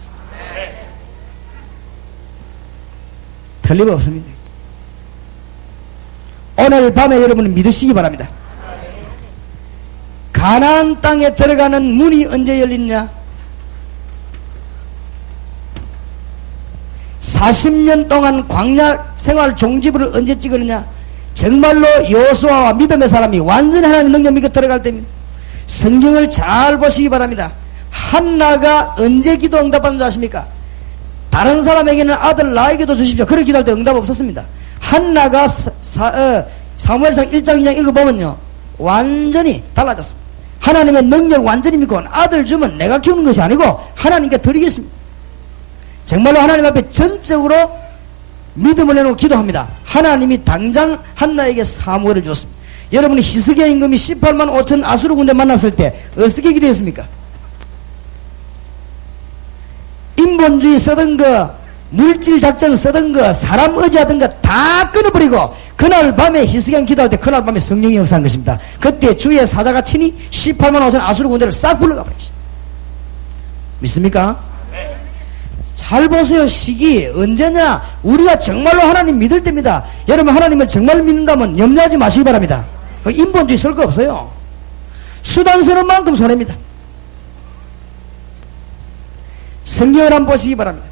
틀림없습니다. 오늘 밤에 여러분은 믿으시기 바랍니다. 가나안 땅에 들어가는 문이 언제 열리느냐? 40년 동안 광야 생활 종지부를 언제 찍었느냐? 정말로 여호수아와 믿음의 사람이 완전히 하나님의 능력 믿고 들어갈 때입니다. 성경을 잘 보시기 바랍니다. 한나가 언제 기도 응답받는 줄 아십니까? 다른 사람에게는 아들 나에게도 주십시오. 그렇게 기도할 때 응답 없었습니다. 한나가 사무엘상 1장 2장 읽어보면요 완전히 달라졌습니다. 하나님의 능력 완전히 믿고 아들 주면 내가 키우는 것이 아니고 하나님께 드리겠습니다. 정말로 하나님 앞에 전적으로 믿음을 내놓고 기도합니다. 하나님이 당장 한나에게 사무엘을 줬습니다. 여러분이 히스기야 임금이 18만 5천 아수르 군대 만났을 때 어떻게 기도했습니까? 인본주의 쓰던 거, 물질 작전 쓰던 거, 사람 의지하던 거 다 끊어버리고 그날 밤에 히스기야 기도할 때 그날 밤에 성령이 역사한 것입니다. 그때 주의 사자가 친히 18만 5천 아수르 군대를 싹 불러가 버렸습니다. 믿습니까? 잘 보세요. 시기 언제냐? 우리가 정말로 하나님 믿을 때입니다. 여러분 하나님을 정말 믿는다면 염려하지 마시기 바랍니다. 인본주의 쓸 거 없어요. 수단 쓰는 만큼 손해입니다. 성경을 한번 보시기 바랍니다.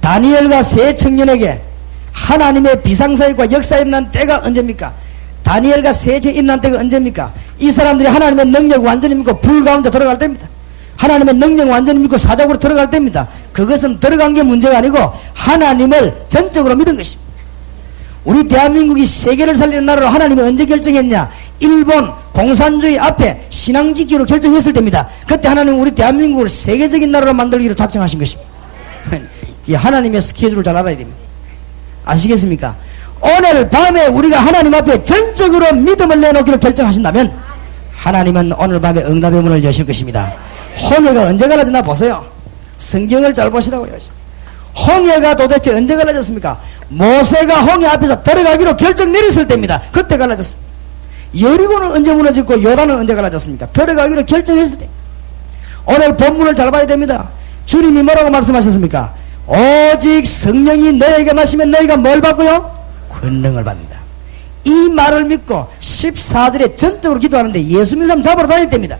다니엘과 세 청년에게 하나님의 비상사역과 역사에 일어난 때가 언제입니까? 다니엘과 세 청년이 일어난 때가 언제입니까? 이 사람들이 하나님의 능력 완전히 믿고 불 가운데 들어갈 때입니다. 하나님의 능력 완전히 믿고 사적으로 들어갈 때입니다. 그것은 들어간 게 문제가 아니고 하나님을 전적으로 믿은 것입니다. 우리 대한민국이 세계를 살리는 나라로 하나님이 언제 결정했냐? 일본 공산주의 앞에 신앙 지키기로 결정했을 때입니다. 그때 하나님은 우리 대한민국을 세계적인 나라로 만들기로 작정하신 것입니다. 이 하나님의 스케줄을 잘 알아야 됩니다. 아시겠습니까? 오늘 밤에 우리가 하나님 앞에 전적으로 믿음을 내놓기로 결정하신다면 하나님은 오늘 밤에 응답의 문을 여실 것입니다. 홍해가 언제 갈라졌나 보세요. 성경을 잘 보시라고요. 홍해가 도대체 언제 갈라졌습니까? 모세가 홍해 앞에서 들어가기로 결정 내렸을 때입니다. 그때 갈라졌습니다. 여리고는 언제 무너졌고 요단은 언제 갈라졌습니까? 들어가기로 결정했을 때. 오늘 본문을 잘 봐야 됩니다. 주님이 뭐라고 말씀하셨습니까? 오직 성령이 너에게 마시면 너희가 뭘 받고요? 권능을 받는다. 이 말을 믿고 14들에 전적으로 기도하는데 예수 믿는 사람 잡으러 다닐 때입니다.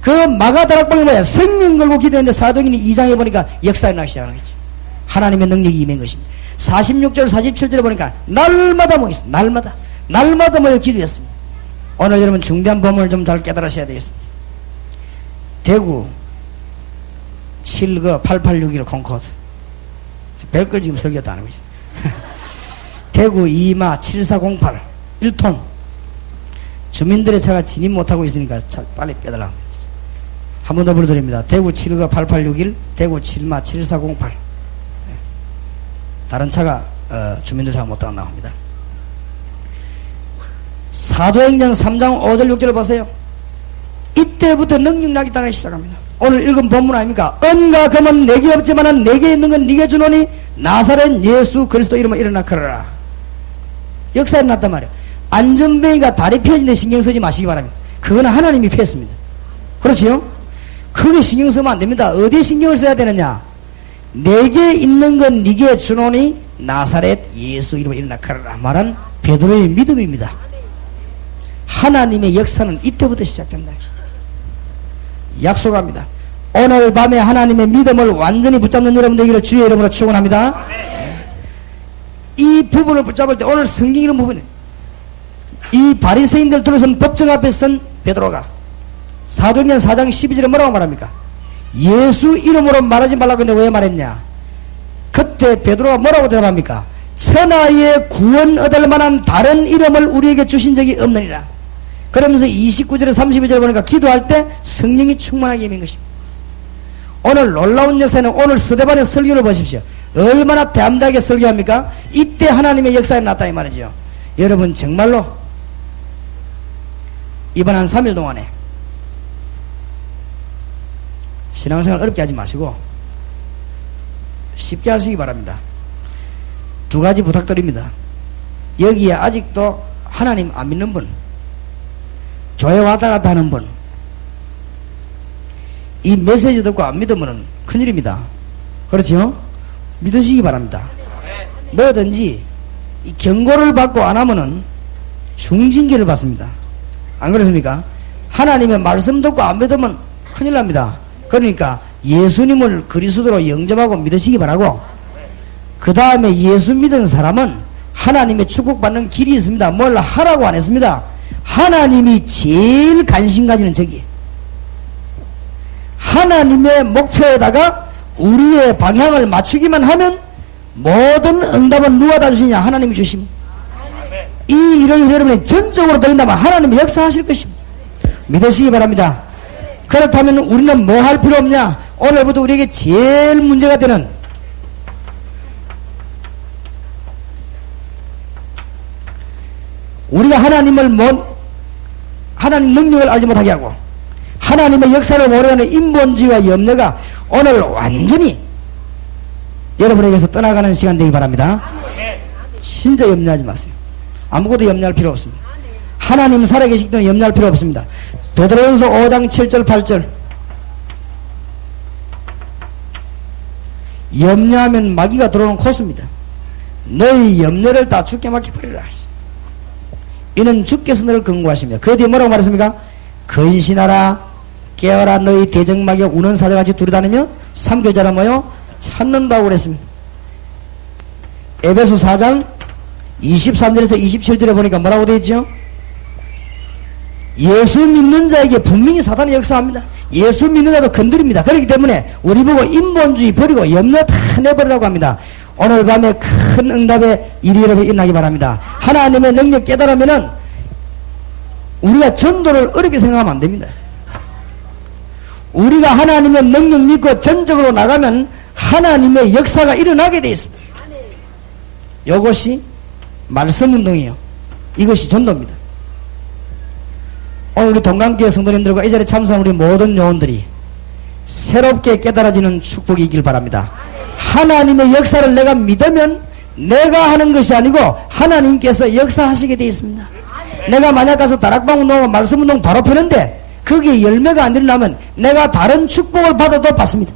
그 마가다락방이 뭐야? 생명 걸고 기도했는데 사도행전 2장에 보니까 역사에 나기 시작하는 거지. 하나님의 능력이 임한 것입니다. 46절 47절에 보니까 날마다 모였습니다. 날마다 모여 기도했습니다. 오늘 여러분 중대한 본문을 좀 잘 깨달으셔야 되겠습니다. 대구 7거 8861 콩코드 별걸 지금 설교도 안 하고 있어요. 대구 2마 7408 1톤. 주민들의 차가 진입 못하고 있으니까 빨리 빼달라고. 한 번 더 불러드립니다. 대구 7가 8861, 대구 7마 7408. 다른 차가 주민들 차가 못 들어간다고 합니다. 사도행전 3장 5절 6절을 보세요. 이때부터 능력 나기 따라 시작합니다. 오늘 읽은 본문 아닙니까? 은과 금은 내게 없지만 내게 있는 건 네게 주노니 나사렛 예수 그리스도 이름으로 일어나 걸어라. 역사에 났단 말이에요. 안전뱅이가 다리 펴진데 신경 쓰지 마시기 바랍니다. 그거는 하나님이 폈습니다. 그렇지요? 그게 신경 쓰면 안 됩니다. 어디에 신경을 써야 되느냐? 내게 있는 건 네게 주노니 나사렛 예수 이름으로 일어나 걸어라 말한 베드로의 믿음입니다. 하나님의 역사는 이때부터 시작된다. 약속합니다. 오늘 밤에 하나님의 믿음을 완전히 붙잡는 여러분 되기를 주의 이름으로 축원합니다. 이 부분을 붙잡을 때 오늘 성경 이런 부분에 이 바리새인들 둘러선 법정 앞에 선 베드로가 사도행전 4장 12절에 뭐라고 말합니까? 예수 이름으로 말하지 말라고 했는데 왜 말했냐? 그때 베드로가 뭐라고 대답합니까? 천하에 구원 얻을 만한 다른 이름을 우리에게 주신 적이 없느니라. 그러면서 29절에 32절에 보니까 기도할 때 성령이 충만하게 임한 것입니다. 오늘 놀라운 역사는 오늘 스데반의 설교를 보십시오. 얼마나 담대하게 설교합니까? 이때 하나님의 역사에 났다 이 말이죠. 여러분 정말로 이번 한 3일 동안에 신앙생활 어렵게 하지 마시고 쉽게 하시기 바랍니다. 두 가지 부탁드립니다. 여기에 아직도 하나님 안 믿는 분, 교회 왔다 갔다 하는 분, 이 메시지 듣고 안 믿으면 큰일입니다. 그렇죠? 믿으시기 바랍니다. 뭐든지 이 경고를 받고 안 하면은 중징계를 받습니다. 안 그렇습니까? 하나님의 말씀 듣고 안 믿으면 큰일 납니다. 그러니까 예수님을 그리스도로 영접하고 믿으시기 바라고, 그 다음에 예수 믿은 사람은 하나님의 축복받는 길이 있습니다. 뭘 하라고 안 했습니다. 하나님이 제일 관심 가지는 저기 하나님의 목표에다가 우리의 방향을 맞추기만 하면 모든 응답은 누가 다 주시냐? 하나님이 주십니다. 이 일을 여러분이 전적으로 드린다면 하나님이 역사하실 것입니다. 믿으시기 바랍니다. 그렇다면 우리는 뭐 할 필요 없냐? 오늘부터 우리에게 제일 문제가 되는 우리가 하나님 능력을 알지 못하게 하고 하나님의 역사를 모르는 인본주의와 염려가 오늘 완전히 여러분에게서 떠나가는 시간 되기 바랍니다. 진짜 염려하지 마세요. 아무것도 염려할 필요 없습니다. 하나님 살아계시기 때문에 염려할 필요 없습니다. 베드로전서 5장 7절 8절 염려하면 마귀가 들어오는 코스입니다. 너희 염려를 다 죽게 맡겨버리라. 이는 주께서 너를 경고하십니다. 그 뒤에 뭐라고 말했습니까? 근신하라 깨어라 너희 대적마귀가 우는 사자같이 두루다니며 삼켜자라 뭐요? 찾는다고 그랬습니다. 에베소 4장 23절에서 27절에 보니까 뭐라고 되어 있죠? 예수 믿는 자에게 분명히 사탄이 역사합니다. 예수 믿는 자도 건드립니다. 그렇기 때문에 우리 보고 인본주의 버리고 염려 다 내버리라고 합니다. 오늘 밤에 큰 응답의 일이 여러분 일어나기 바랍니다. 하나님의 능력 깨달으면은 우리가 전도를 어렵게 생각하면 안 됩니다. 우리가 하나님의 능력 믿고 전적으로 나가면 하나님의 역사가 일어나게 되어 있습니다. 이것이 말씀운동이에요. 이것이 전도입니다. 오늘 우리 동강교회 성도님들과 이 자리에 참석한 우리 모든 요원들이 새롭게 깨달아지는 축복이 있길 바랍니다. 하나님의 역사를 내가 믿으면 내가 하는 것이 아니고 하나님께서 역사하시게 되어 있습니다. 내가 만약 가서 다락방 운동하고 말씀 운동 바로 펴는데 거기에 열매가 안 일어나면 내가 다른 축복을 받아도 받습니다.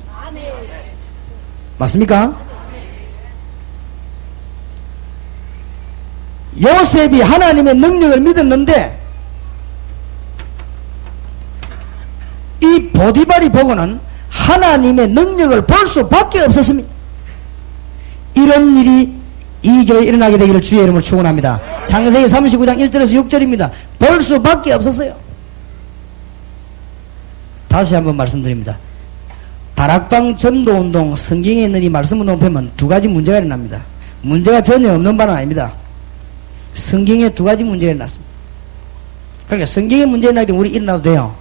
맞습니까? 요셉이 하나님의 능력을 믿었는데 이 보디발이 보고는 하나님의 능력을 볼 수밖에 없었습니다. 이런 일이 이 교회에 일어나게 되기를 주의 이름으로 축원합니다. 창세기 39장 1절에서 6절입니다. 볼 수밖에 없었어요. 다시 한번 말씀드립니다. 다락방 전도운동 성경에 있는 이 말씀운동 보면 두 가지 문제가 일어납니다. 문제가 전혀 없는 바는 아닙니다. 성경에 두 가지 문제가 일어났습니다. 그러니까 성경에 문제가 일어날 때 우리 일어나도 돼요.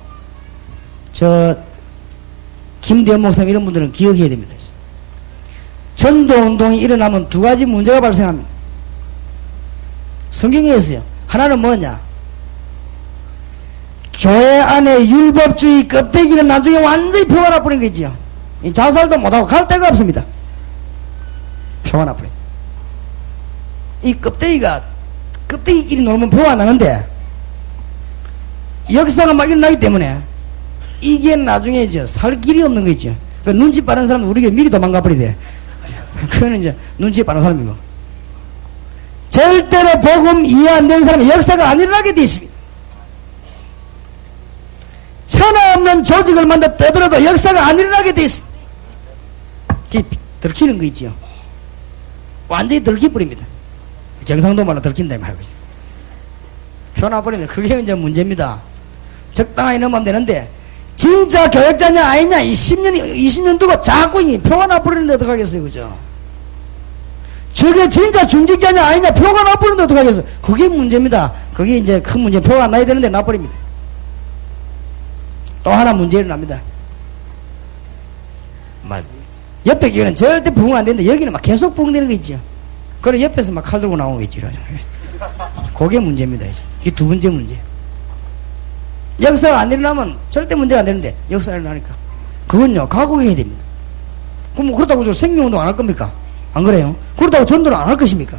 김대현 목사님 이런 분들은 기억해야 됩니다. 전도운동이 일어나면 두 가지 문제가 발생합니다. 성경에 있어요. 하나는 뭐냐? 교회 안에 율법주의 껍데기는 나중에 완전히 표가 나버린 거지요. 자살도 못하고 갈 데가 없습니다. 표가 나버린. 이 껍데기끼리 놀면 표가 나는데 역사가 막 일어나기 때문에 이게 나중에 살 길이 없는 거죠. 그 눈치 빠른 사람은 우리가 미리 도망가 버리대. 그거는 이제 눈치 빠른 사람이고. 절대로 복음 이해 안 되는 사람은 역사가 안 일어나게 돼 있습니다. 천하 없는 조직을 만들어 떠들어도 역사가 안 일어나게 돼 있습니다. 들키는 거 있지요. 완전히 들키버립니다. 경상도 말로 들킨다 말이죠. 펴나버리면 그게 이제 문제입니다. 적당하게 넣으면 되는데 진짜 교역자냐 아니냐 이 10년 20년 두고 자꾸 이 표가 나버리는데 어떡하겠어요. 그죠? 저게 진짜 중직자냐 아니냐 표가 나버리는데 어떡하겠어요. 그게 문제입니다. 그게 이제 큰 문제. 표가 나야 되는데 나버립니다. 또 하나 문제 일어납니다. 옆에 교회는 절대 부흥 안 되는데 여기는 막 계속 부흥되는 거 있죠. 그래 옆에서 막 칼 들고 나오는 거 있죠. 그게 문제입니다. 이제. 이게 두 번째 문제. 역사가 안 일어나면 절대 문제가 안 되는데 역사가 일어나니까 그건요 각오해야 됩니다. 그럼 뭐 그렇다고 저 생명운동 안 할 겁니까? 안 그래요? 그렇다고 전도를 안 할 것입니까?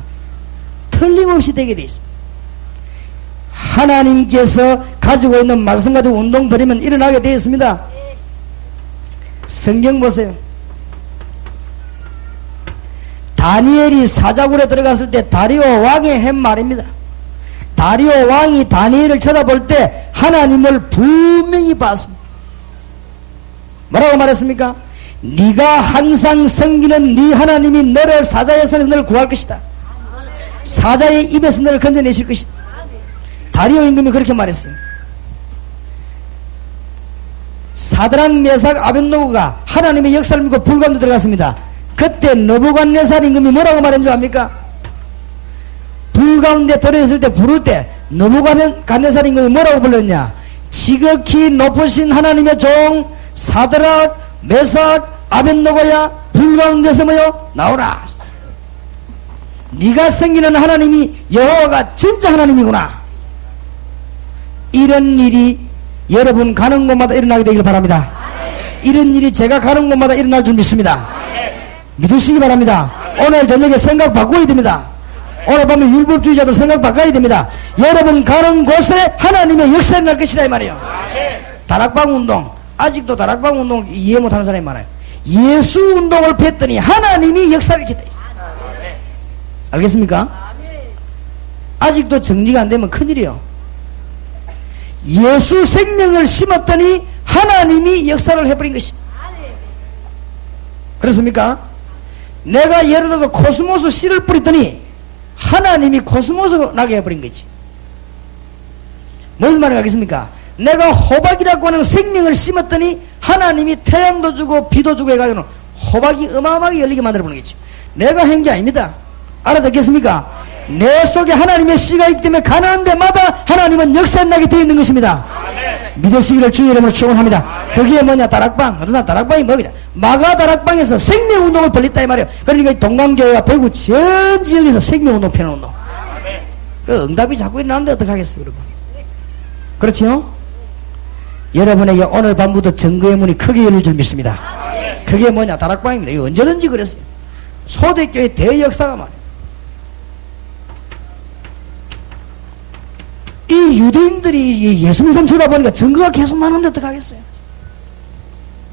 틀림없이 되게 돼 있습니다. 하나님께서 가지고 있는 말씀 가지고 운동 벌이면 일어나게 되어 있습니다. 성경 보세요. 다니엘이 사자굴에 들어갔을 때 다리오 왕이 한 말입니다. 다리오 왕이 다니엘을 쳐다볼 때 하나님을 분명히 봤습니다. 뭐라고 말했습니까? 네가 항상 섬기는 네 하나님이 너를 사자의 손에서 너를 구할 것이다. 사자의 입에서 너를 건져내실 것이다. 다리오 임금이 그렇게 말했어요. 사드락 메삭 아벳노고가 하나님의 역사를 믿고 불 가운데 들어갔습니다. 그때 느부갓네살 임금이 뭐라고 말한 줄 압니까? 불 가운데 들어있을 때 부를 때 느부갓네살 임금이 뭐라고 불렀냐? 지극히 높으신 하나님의 종 사드락 메삭 아벳노고야 불 가운데서 뭐요? 나오라. 네가 섬기는 하나님이 여호와가 진짜 하나님이구나. 이런 일이 여러분 가는 곳마다 일어나게 되길 바랍니다. 이런 일이 제가 가는 곳마다 일어날 줄 믿습니다. 믿으시기 바랍니다. 오늘 저녁에 생각 바꿔야 됩니다. 오늘 밤에 율법주의자들 생각 바꿔야 됩니다. 여러분 가는 곳에 하나님의 역사가 날 것이다 이 말이에요. 다락방 운동 아직도 다락방 운동 이해 못하는 사람이 많아요. 예수 운동을 폈더니 하나님이 역사를 이렇게 돼 있어요. 알겠습니까? 아직도 정리가 안 되면 큰일이에요. 예수 생명을 심었더니 하나님이 역사를 해버린 것입니다. 그렇습니까? 내가 예를 들어서 코스모스 씨를 뿌렸더니 하나님이 코스모스 나게 해버린 거지. 무슨 말이 알겠습니까? 내가 호박이라고 하는 생명을 심었더니 하나님이 태양도 주고 비도 주고 해가지고 호박이 어마어마하게 열리게 만들어보는 거지. 내가 한 게 아닙니다. 알아듣겠습니까? 내 속에 하나님의 씨가 있기 때문에 가나안 데마다 하나님은 역사에 나게 되어 있는 것입니다. 믿으시기를 주의 이름으로 축원합니다. 그게 뭐냐? 다락방. 어떤 사람 다락방이 뭐냐? 마가 다락방에서 생명운동을 벌렸다 이 말이에요. 그러니까 동강교회와 대구 전 지역에서 생명운동 펴는 운동. 그 응답이 자꾸 일어나는데 어떡하겠어요 여러분? 그렇죠? 여러분에게 오늘 밤부터 증거의 문이 크게 열릴 줄 믿습니다. 그게 뭐냐? 다락방입니다. 이거 언제든지 그랬어요. 초대교회 대역사가 말이에요. 이 유대인들이 예수 믿음 쳐다보니까 증거가 계속 나는데 어떡하겠어요?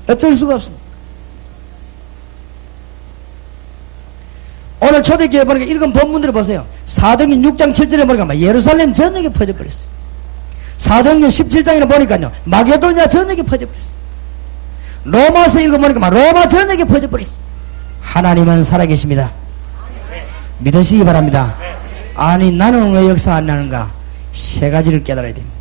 어쩔 수가 없습니다. 오늘 초대교회 보니까 읽은 본문들을 보세요. 사도행전 6장 7절에 보니까 예루살렘 전역에 퍼져버렸어요. 사도행전 17장에 보니까요 마게도냐 전역에 퍼져버렸어요. 로마서 읽어보니까 로마 전역에 퍼져버렸어요. 하나님은 살아계십니다. 믿으시기 바랍니다. 아니 나는 왜 역사 안 나는가? 세 가지를 깨달아야 됩니다.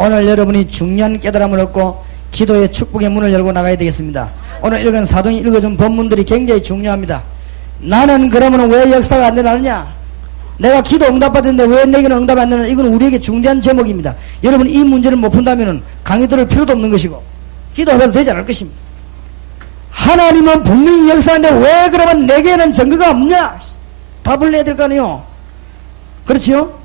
오늘 여러분이 중요한 깨달음을 얻고 기도의 축복의 문을 열고 나가야 되겠습니다. 오늘 읽은 사도행이 읽어준 본문들이 굉장히 중요합니다. 나는 그러면 왜 역사가 안 일어나느냐? 내가 기도 응답받았는데 왜 내게는 응답이 안 되느냐? 이건 우리에게 중대한 제목입니다. 여러분 이 문제를 못 푼다면 강의 들을 필요도 없는 것이고 기도해도 되지 않을 것입니다. 하나님은 분명히 역사하는데 왜 그러면 내게는 증거가 없냐? 답을 내야 될 거 아니에요. 그렇지요?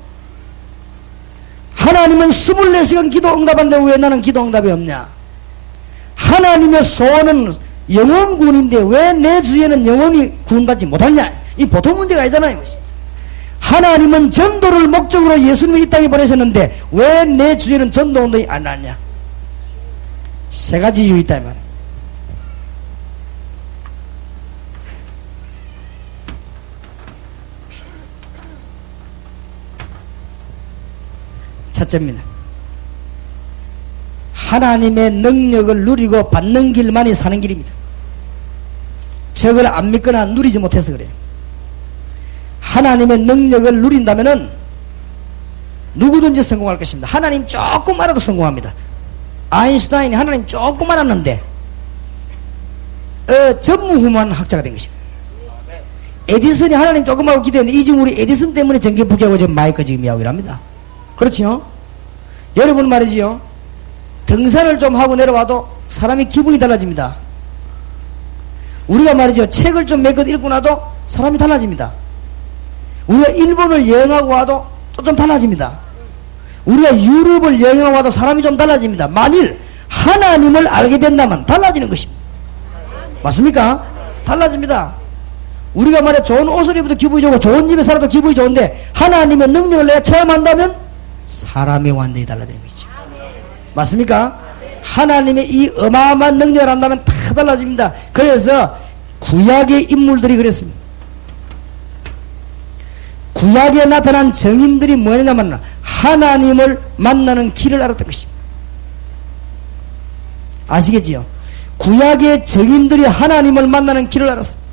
하나님은 24시간 기도 응답하는데 왜 나는 기도 응답이 없냐? 하나님의 소원은 영원 구원인데 왜 내 주위에는 영원히 구원받지 못하냐? 이 보통 문제가 아니잖아요. 하나님은 전도를 목적으로 예수님을 이 땅에 보내셨는데 왜 내 주위에는 전도 운동이 안 나냐? 세 가지 이유 있다 이 말이에요. 첫째입니다. 하나님의 능력을 누리고 받는 길만이 사는 길입니다. 저걸 안 믿거나 누리지 못해서 그래요. 하나님의 능력을 누린다면은 누구든지 성공할 것입니다. 하나님 조금 알아도 성공합니다. 아인슈타인이 하나님 조금 알았는데 전무후무한 학자가 된 것입니다. 에디슨이 하나님 조금 하고 기도했는데 이 지금 우리 에디슨 때문에 전기 부개하고 지금 마이크 지금 이야기를 합니다. 그렇지요? 여러분 말이지요. 등산을 좀 하고 내려와도 사람이 기분이 달라집니다. 우리가 말이죠. 책을 좀 몇 권 읽고 나도 사람이 달라집니다. 우리가 일본을 여행하고 와도 또 좀 달라집니다. 우리가 유럽을 여행하고 와도 사람이 좀 달라집니다. 만일 하나님을 알게 된다면 달라지는 것입니다. 맞습니까? 달라집니다. 우리가 말이야 좋은 옷을 입어도 기분이 좋고 좋은 집에 살아도 기분이 좋은데 하나님의 능력을 내가 체험한다면 사람이 완전히 달라지는 것이죠. 맞습니까? 하나님의 이 어마어마한 능력을 한다면 다 달라집니다. 그래서 구약의 인물들이 그랬습니다. 구약에 나타난 정인들이 뭐냐면 하나님을 만나는 길을 알았던 것입니다. 아시겠지요? 구약의 정인들이 하나님을 만나는 길을 알았습니다.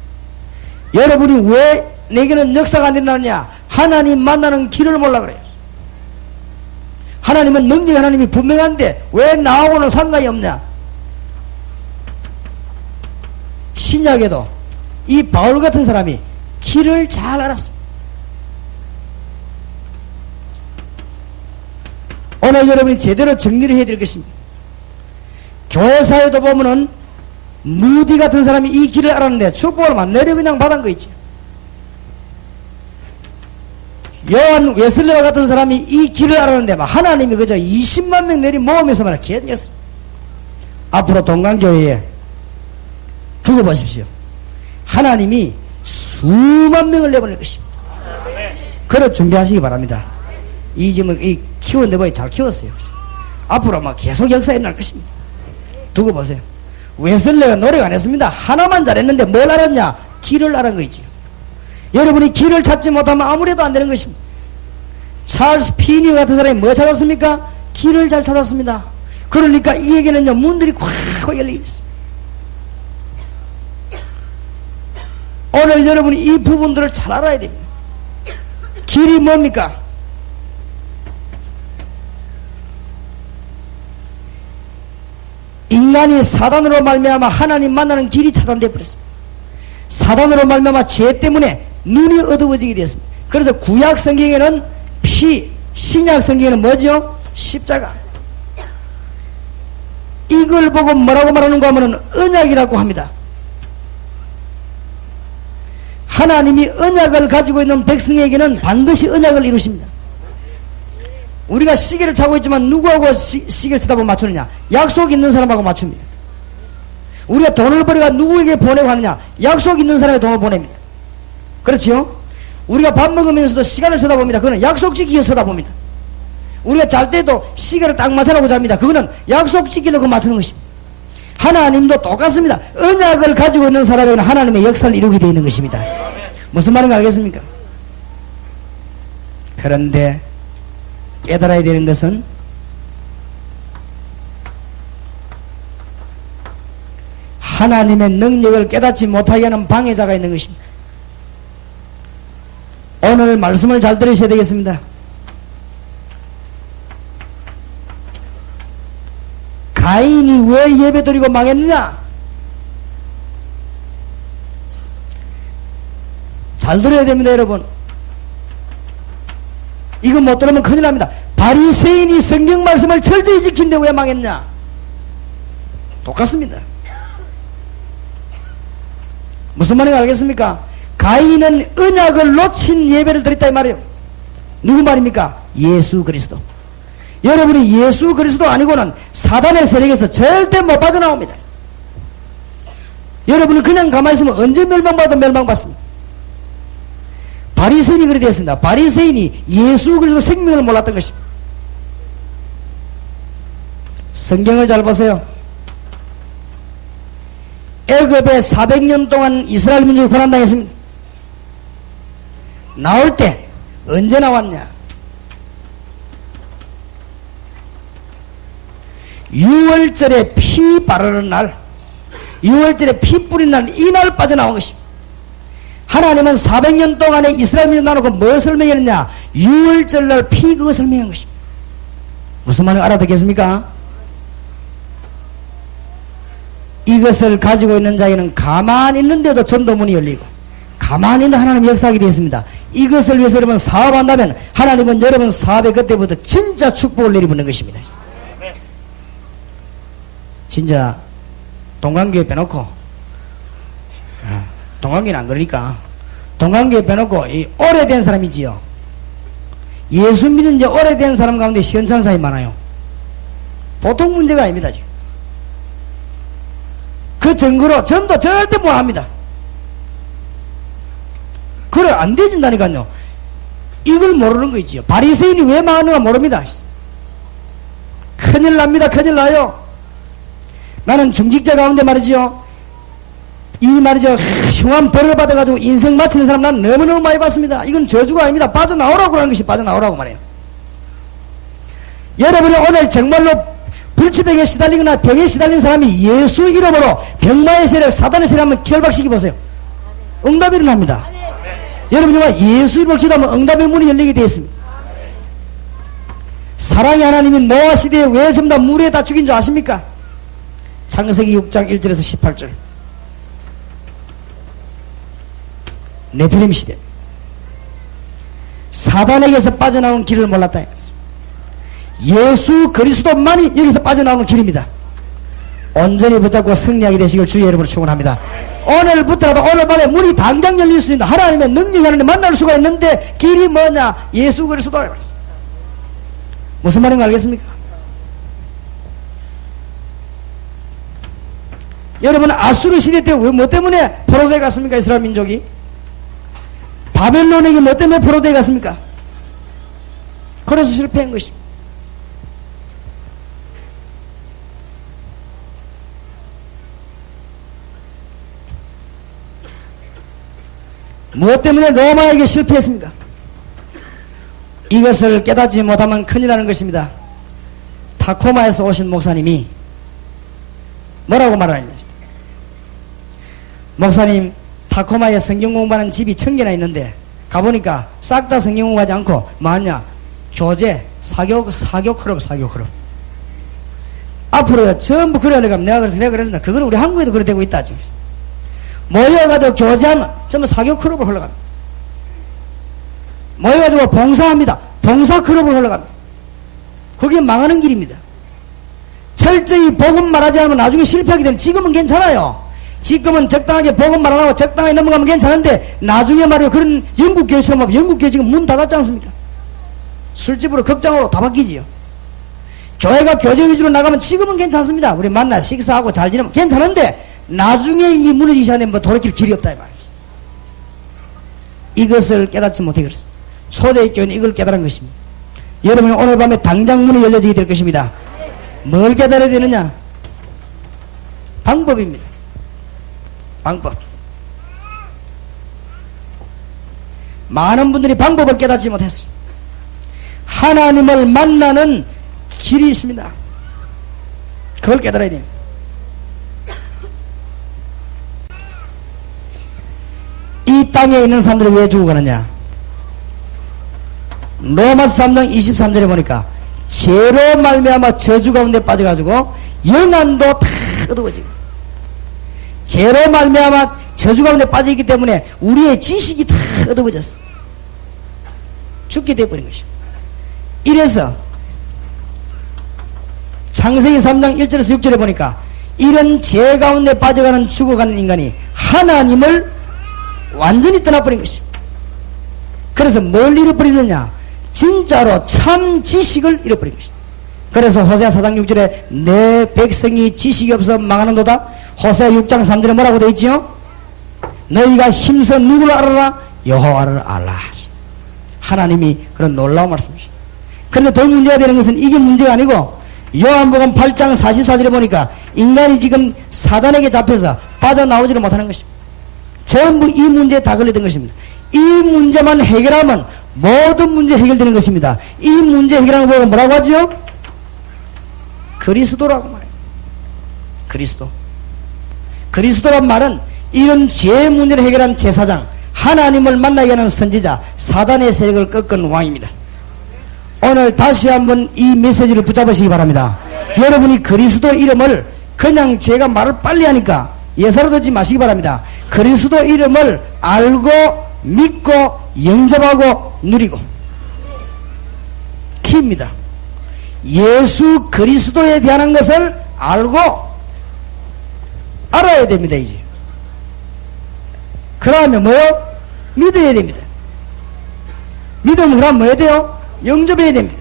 여러분이 왜 내게는 역사가 안 일어나느냐? 하나님 만나는 길을 몰라 그래요. 하나님은 능력이 하나님이 분명한데 왜 나하고는 상관이 없냐? 신약에도 이 바울 같은 사람이 길을 잘 알았습니다. 오늘 여러분이 제대로 정리를 해야 될 것입니다. 교회사에도 보면은 무디 같은 사람이 이 길을 알았는데 축복을 안 내려 그냥 받은 거 있지. 요한 웨슬레와 같은 사람이 이 길을 알았는데 막 하나님이 그저 20만 명 내리 모으면서 말이야 개였어. 앞으로 동강교회에 두고 보십시오. 하나님이 수만 명을 내보낼 것입니다. 그래 준비하시기 바랍니다. 이 집은 이 키웠는데 뭐 잘 키웠어요. 앞으로 막 계속 역사에 날 것입니다. 두고 보세요. 웨슬레가 노력 안 했습니다. 하나만 잘했는데 뭘 알았냐? 길을 알은 거지. 여러분이 길을 찾지 못하면 아무래도 안 되는 것입니다. 찰스 피니 같은 사람이 뭐 찾았습니까? 길을 잘 찾았습니다. 그러니까 이에게는요 문들이 콱 열려 있습니다. 오늘 여러분이 이 부분들을 잘 알아야 됩니다. 길이 뭡니까? 인간이 사단으로 말미암아 하나님 만나는 길이 차단되어 버렸습니다. 사단으로 말미암아 죄 때문에 눈이 어두워지게 되었습니다. 그래서 구약 성경에는 피, 신약 성경에는 뭐지요? 십자가. 이걸 보고 뭐라고 말하는가 하면 언약이라고 합니다. 하나님이 언약을 가지고 있는 백성에게는 반드시 언약을 이루십니다. 우리가 시계를 차고 있지만 누구하고 시계를 쳐다보면 맞추느냐? 약속 있는 사람하고 맞춥니다. 우리가 돈을 벌어가 누구에게 보내고 하느냐? 약속 있는 사람에게 돈을 보냅니다. 그렇지요? 우리가 밥 먹으면서도 시간을 쳐다봅니다. 그거는 약속 지키기 위해서 쳐다봅니다. 우리가 잘 때도 시계를 딱 맞춰놓고 잡니다. 그거는 약속 지키려고 맞추는 것입니다. 하나님도 똑같습니다. 언약을 가지고 있는 사람에게는 하나님의 역사를 이루게 되어 있는 것입니다. 무슨 말인가 알겠습니까? 그런데 깨달아야 되는 것은 하나님의 능력을 깨닫지 못하게 하는 방해자가 있는 것입니다. 오늘 말씀을 잘 들으셔야 되겠습니다. 가인이 왜 예배 드리고 망했느냐? 잘 들어야 됩니다, 여러분. 이거 못 들으면 큰일 납니다. 바리새인이 성경 말씀을 철저히 지킨데 왜 망했냐? 똑같습니다. 무슨 말인지 알겠습니까? 가인은 언약을 놓친 예배를 드렸다 이 말이에요. 누구 말입니까? 예수 그리스도. 여러분이 예수 그리스도 아니고는 사단의 세력에서 절대 못 빠져나옵니다. 여러분이 그냥 가만히 있으면 언제 멸망받아도 멸망받습니다. 바리새인이 그래 되었습니다. 바리새인이 예수 그리스도 생명을 몰랐던 것입니다. 성경을 잘 보세요. 애굽에 400년 동안 이스라엘 민족이 고난당했습니다. 나올 때 언제 나왔냐? 6월절에 피 바르는 날, 6월절에 피 뿌리는 날, 이날 빠져나온 것입니다. 하나님은 400년 동안에 이스라엘 민족 나놓고 뭐 설명했느냐? 6월절날 피 그거 설명한 것입니다. 무슨 말인지 알아듣겠습니까? 이것을 가지고 있는 자에게는 가만히 있는데도 전도문이 열리고 가만히 있는 하나님 역사하게 되었습니다. 이것을 위해서 여러분 사업한다면 하나님은 여러분 사업에 그때부터 진짜 축복을 내리부는 것입니다. 진짜 동강교회 빼놓고, 동강교회는 안 그러니까 동강교회 빼놓고 이 오래된 사람이지요. 예수 믿은 지 오래된 사람 가운데 시원찮은 사람이 많아요. 보통 문제가 아닙니다. 지금 그 증거로 전도 절대 못합니다. 그래 안 되진다니까요. 이걸 모르는 거 있지요. 바리새인이 왜 망하는가 모릅니다. 큰일 납니다. 큰일 나요. 나는 중직자 가운데 말이지요, 이 말이죠, 흉한 벌을 받아가지고 인생 마치는 사람 나는 너무너무 많이 봤습니다. 이건 저주가 아닙니다. 빠져나오라고 하는 것이 빠져나오라고 말해요. 여러분이 오늘 정말로 불치병에 시달리거나 병에 시달린 사람이 예수 이름으로 병마의 세력, 사단의 세력 한번 결박시켜 보세요. 응답이 일어납니다. 여러분 정말 예수 이름으로 기도하면 응답의 문이 열리게 되어 있습니다. 사랑의 하나님이 노아 시대에 왜 전부 다 물에 다 죽인 줄 아십니까? 창세기 6장 1절에서 18절. 네피림 시대. 사단에게서 빠져나온 길을 몰랐다. 예수 그리스도만이 여기서 빠져나오는 길입니다. 온전히 붙잡고 승리하게 되시길 주의 이름으로 축원합니다. 오늘부터라도 오늘 밤에 문이 당장 열릴 수 있는 하나님의 능력이 하나님 만날 수가 있는데 길이 뭐냐? 예수 그리스도. 무슨 말인지 알겠습니까? 여러분 아수르 시대 때 왜 뭐 때문에 포로되어 갔습니까? 이스라엘 민족이 바벨론에게 뭐 때문에 포로되어 갔습니까? 그래서 실패한 것입니다. 무엇 때문에 로마에게 실패했습니까? 이것을 깨닫지 못하면 큰일 나는 것입니다. 타코마에서 오신 목사님이 뭐라고 말하느냐. 목사님, 타코마에 성경 공부하는 집이 1000개나 있는데 가보니까 싹 다 성경 공부하지 않고 뭐하냐, 교재, 사교 클럽. 앞으로 전부 그래 하려면 내가 그랬습니다. 그거는 우리 한국에도 그래 되고 있다 지금. 모여가지고 교제하면 전부 사교 클럽으로 흘러갑니다. 모여가지고 봉사합니다. 봉사 클럽으로 흘러갑니다. 그게 망하는 길입니다. 철저히 복음 말하지 않으면 나중에 실패하게 되면, 지금은 괜찮아요. 지금은 적당하게 복음 말 안 하고 적당하게 넘어가면 괜찮은데 나중에 말이요, 그런 영국교회처럼 하면 영국교회 지금 문 닫았지 않습니까? 술집으로 극장으로 다 바뀌지요. 교회가 교제 위주로 나가면 지금은 괜찮습니다. 우리 만나 식사하고 잘 지내면 괜찮은데 나중에 이 무너지기 시작하면 뭐 돌이킬 길이 없다 이 말이죠. 이것을 깨닫지 못해 그렇습니다. 초대교회는 이걸 깨달은 것입니다. 여러분이 오늘 밤에 당장 문이 열려지게 될 것입니다. 뭘 깨달아야 되느냐? 방법입니다. 방법. 많은 분들이 방법을 깨닫지 못했습니다. 하나님을 만나는 길이 있습니다. 그걸 깨달아야 됩니다. 이 땅에 있는 사람들이 왜 죽어가느냐? 로마서 3장 23절에 보니까 죄로 말미암아 저주 가운데 빠져가지고 영안도 다 어두워지고, 죄로 말미암아 저주 가운데 빠져있기 때문에 우리의 지식이 다 어두워졌어. 죽게 되어버린 것이죠. 이래서 창세기 3장 1절에서 6절에 보니까 이런 죄 가운데 빠져가는 죽어가는 인간이 하나님을 완전히 떠나버린 것이죠. 그래서 뭘 잃어버리느냐? 진짜로 참 지식을 잃어버린 것이죠. 그래서 호세아 4장 6절에 내 백성이 지식이 없어 망하는도다. 호세아 6장 3절에 뭐라고 되어 있지요? 너희가 힘써 누구를 알아라? 여호와를 알라. 하나님이 그런 놀라운 말씀이죠. 그런데 더 문제가 되는 것은 이게 문제가 아니고 요한복음 8장 44절에 보니까 인간이 지금 사단에게 잡혀서 빠져나오지를 못하는 것입니다. 전부 이 문제에 다 걸리던 것입니다. 이 문제만 해결하면 모든 문제 해결되는 것입니다. 이 문제 해결하는 거 뭐라고 하죠? 그리스도라고 말해요. 그리스도. 그리스도란 말은 이런 죄 문제를 해결한 제사장, 하나님을 만나게 하는 선지자, 사단의 세력을 꺾은 왕입니다. 오늘 다시 한번 이 메시지를 붙잡으시기 바랍니다. 여러분이 그리스도 이름을 그냥 제가 말을 빨리 하니까 예사로 듣지 마시기 바랍니다. 그리스도 이름을 알고 믿고 영접하고 누리고 키입니다. 예수 그리스도에 대한 것을 알고 알아야 됩니다. 이제 그 다음에 뭐요? 믿어야 됩니다. 믿으면 그 다음 뭐 해야 돼요? 영접해야 됩니다.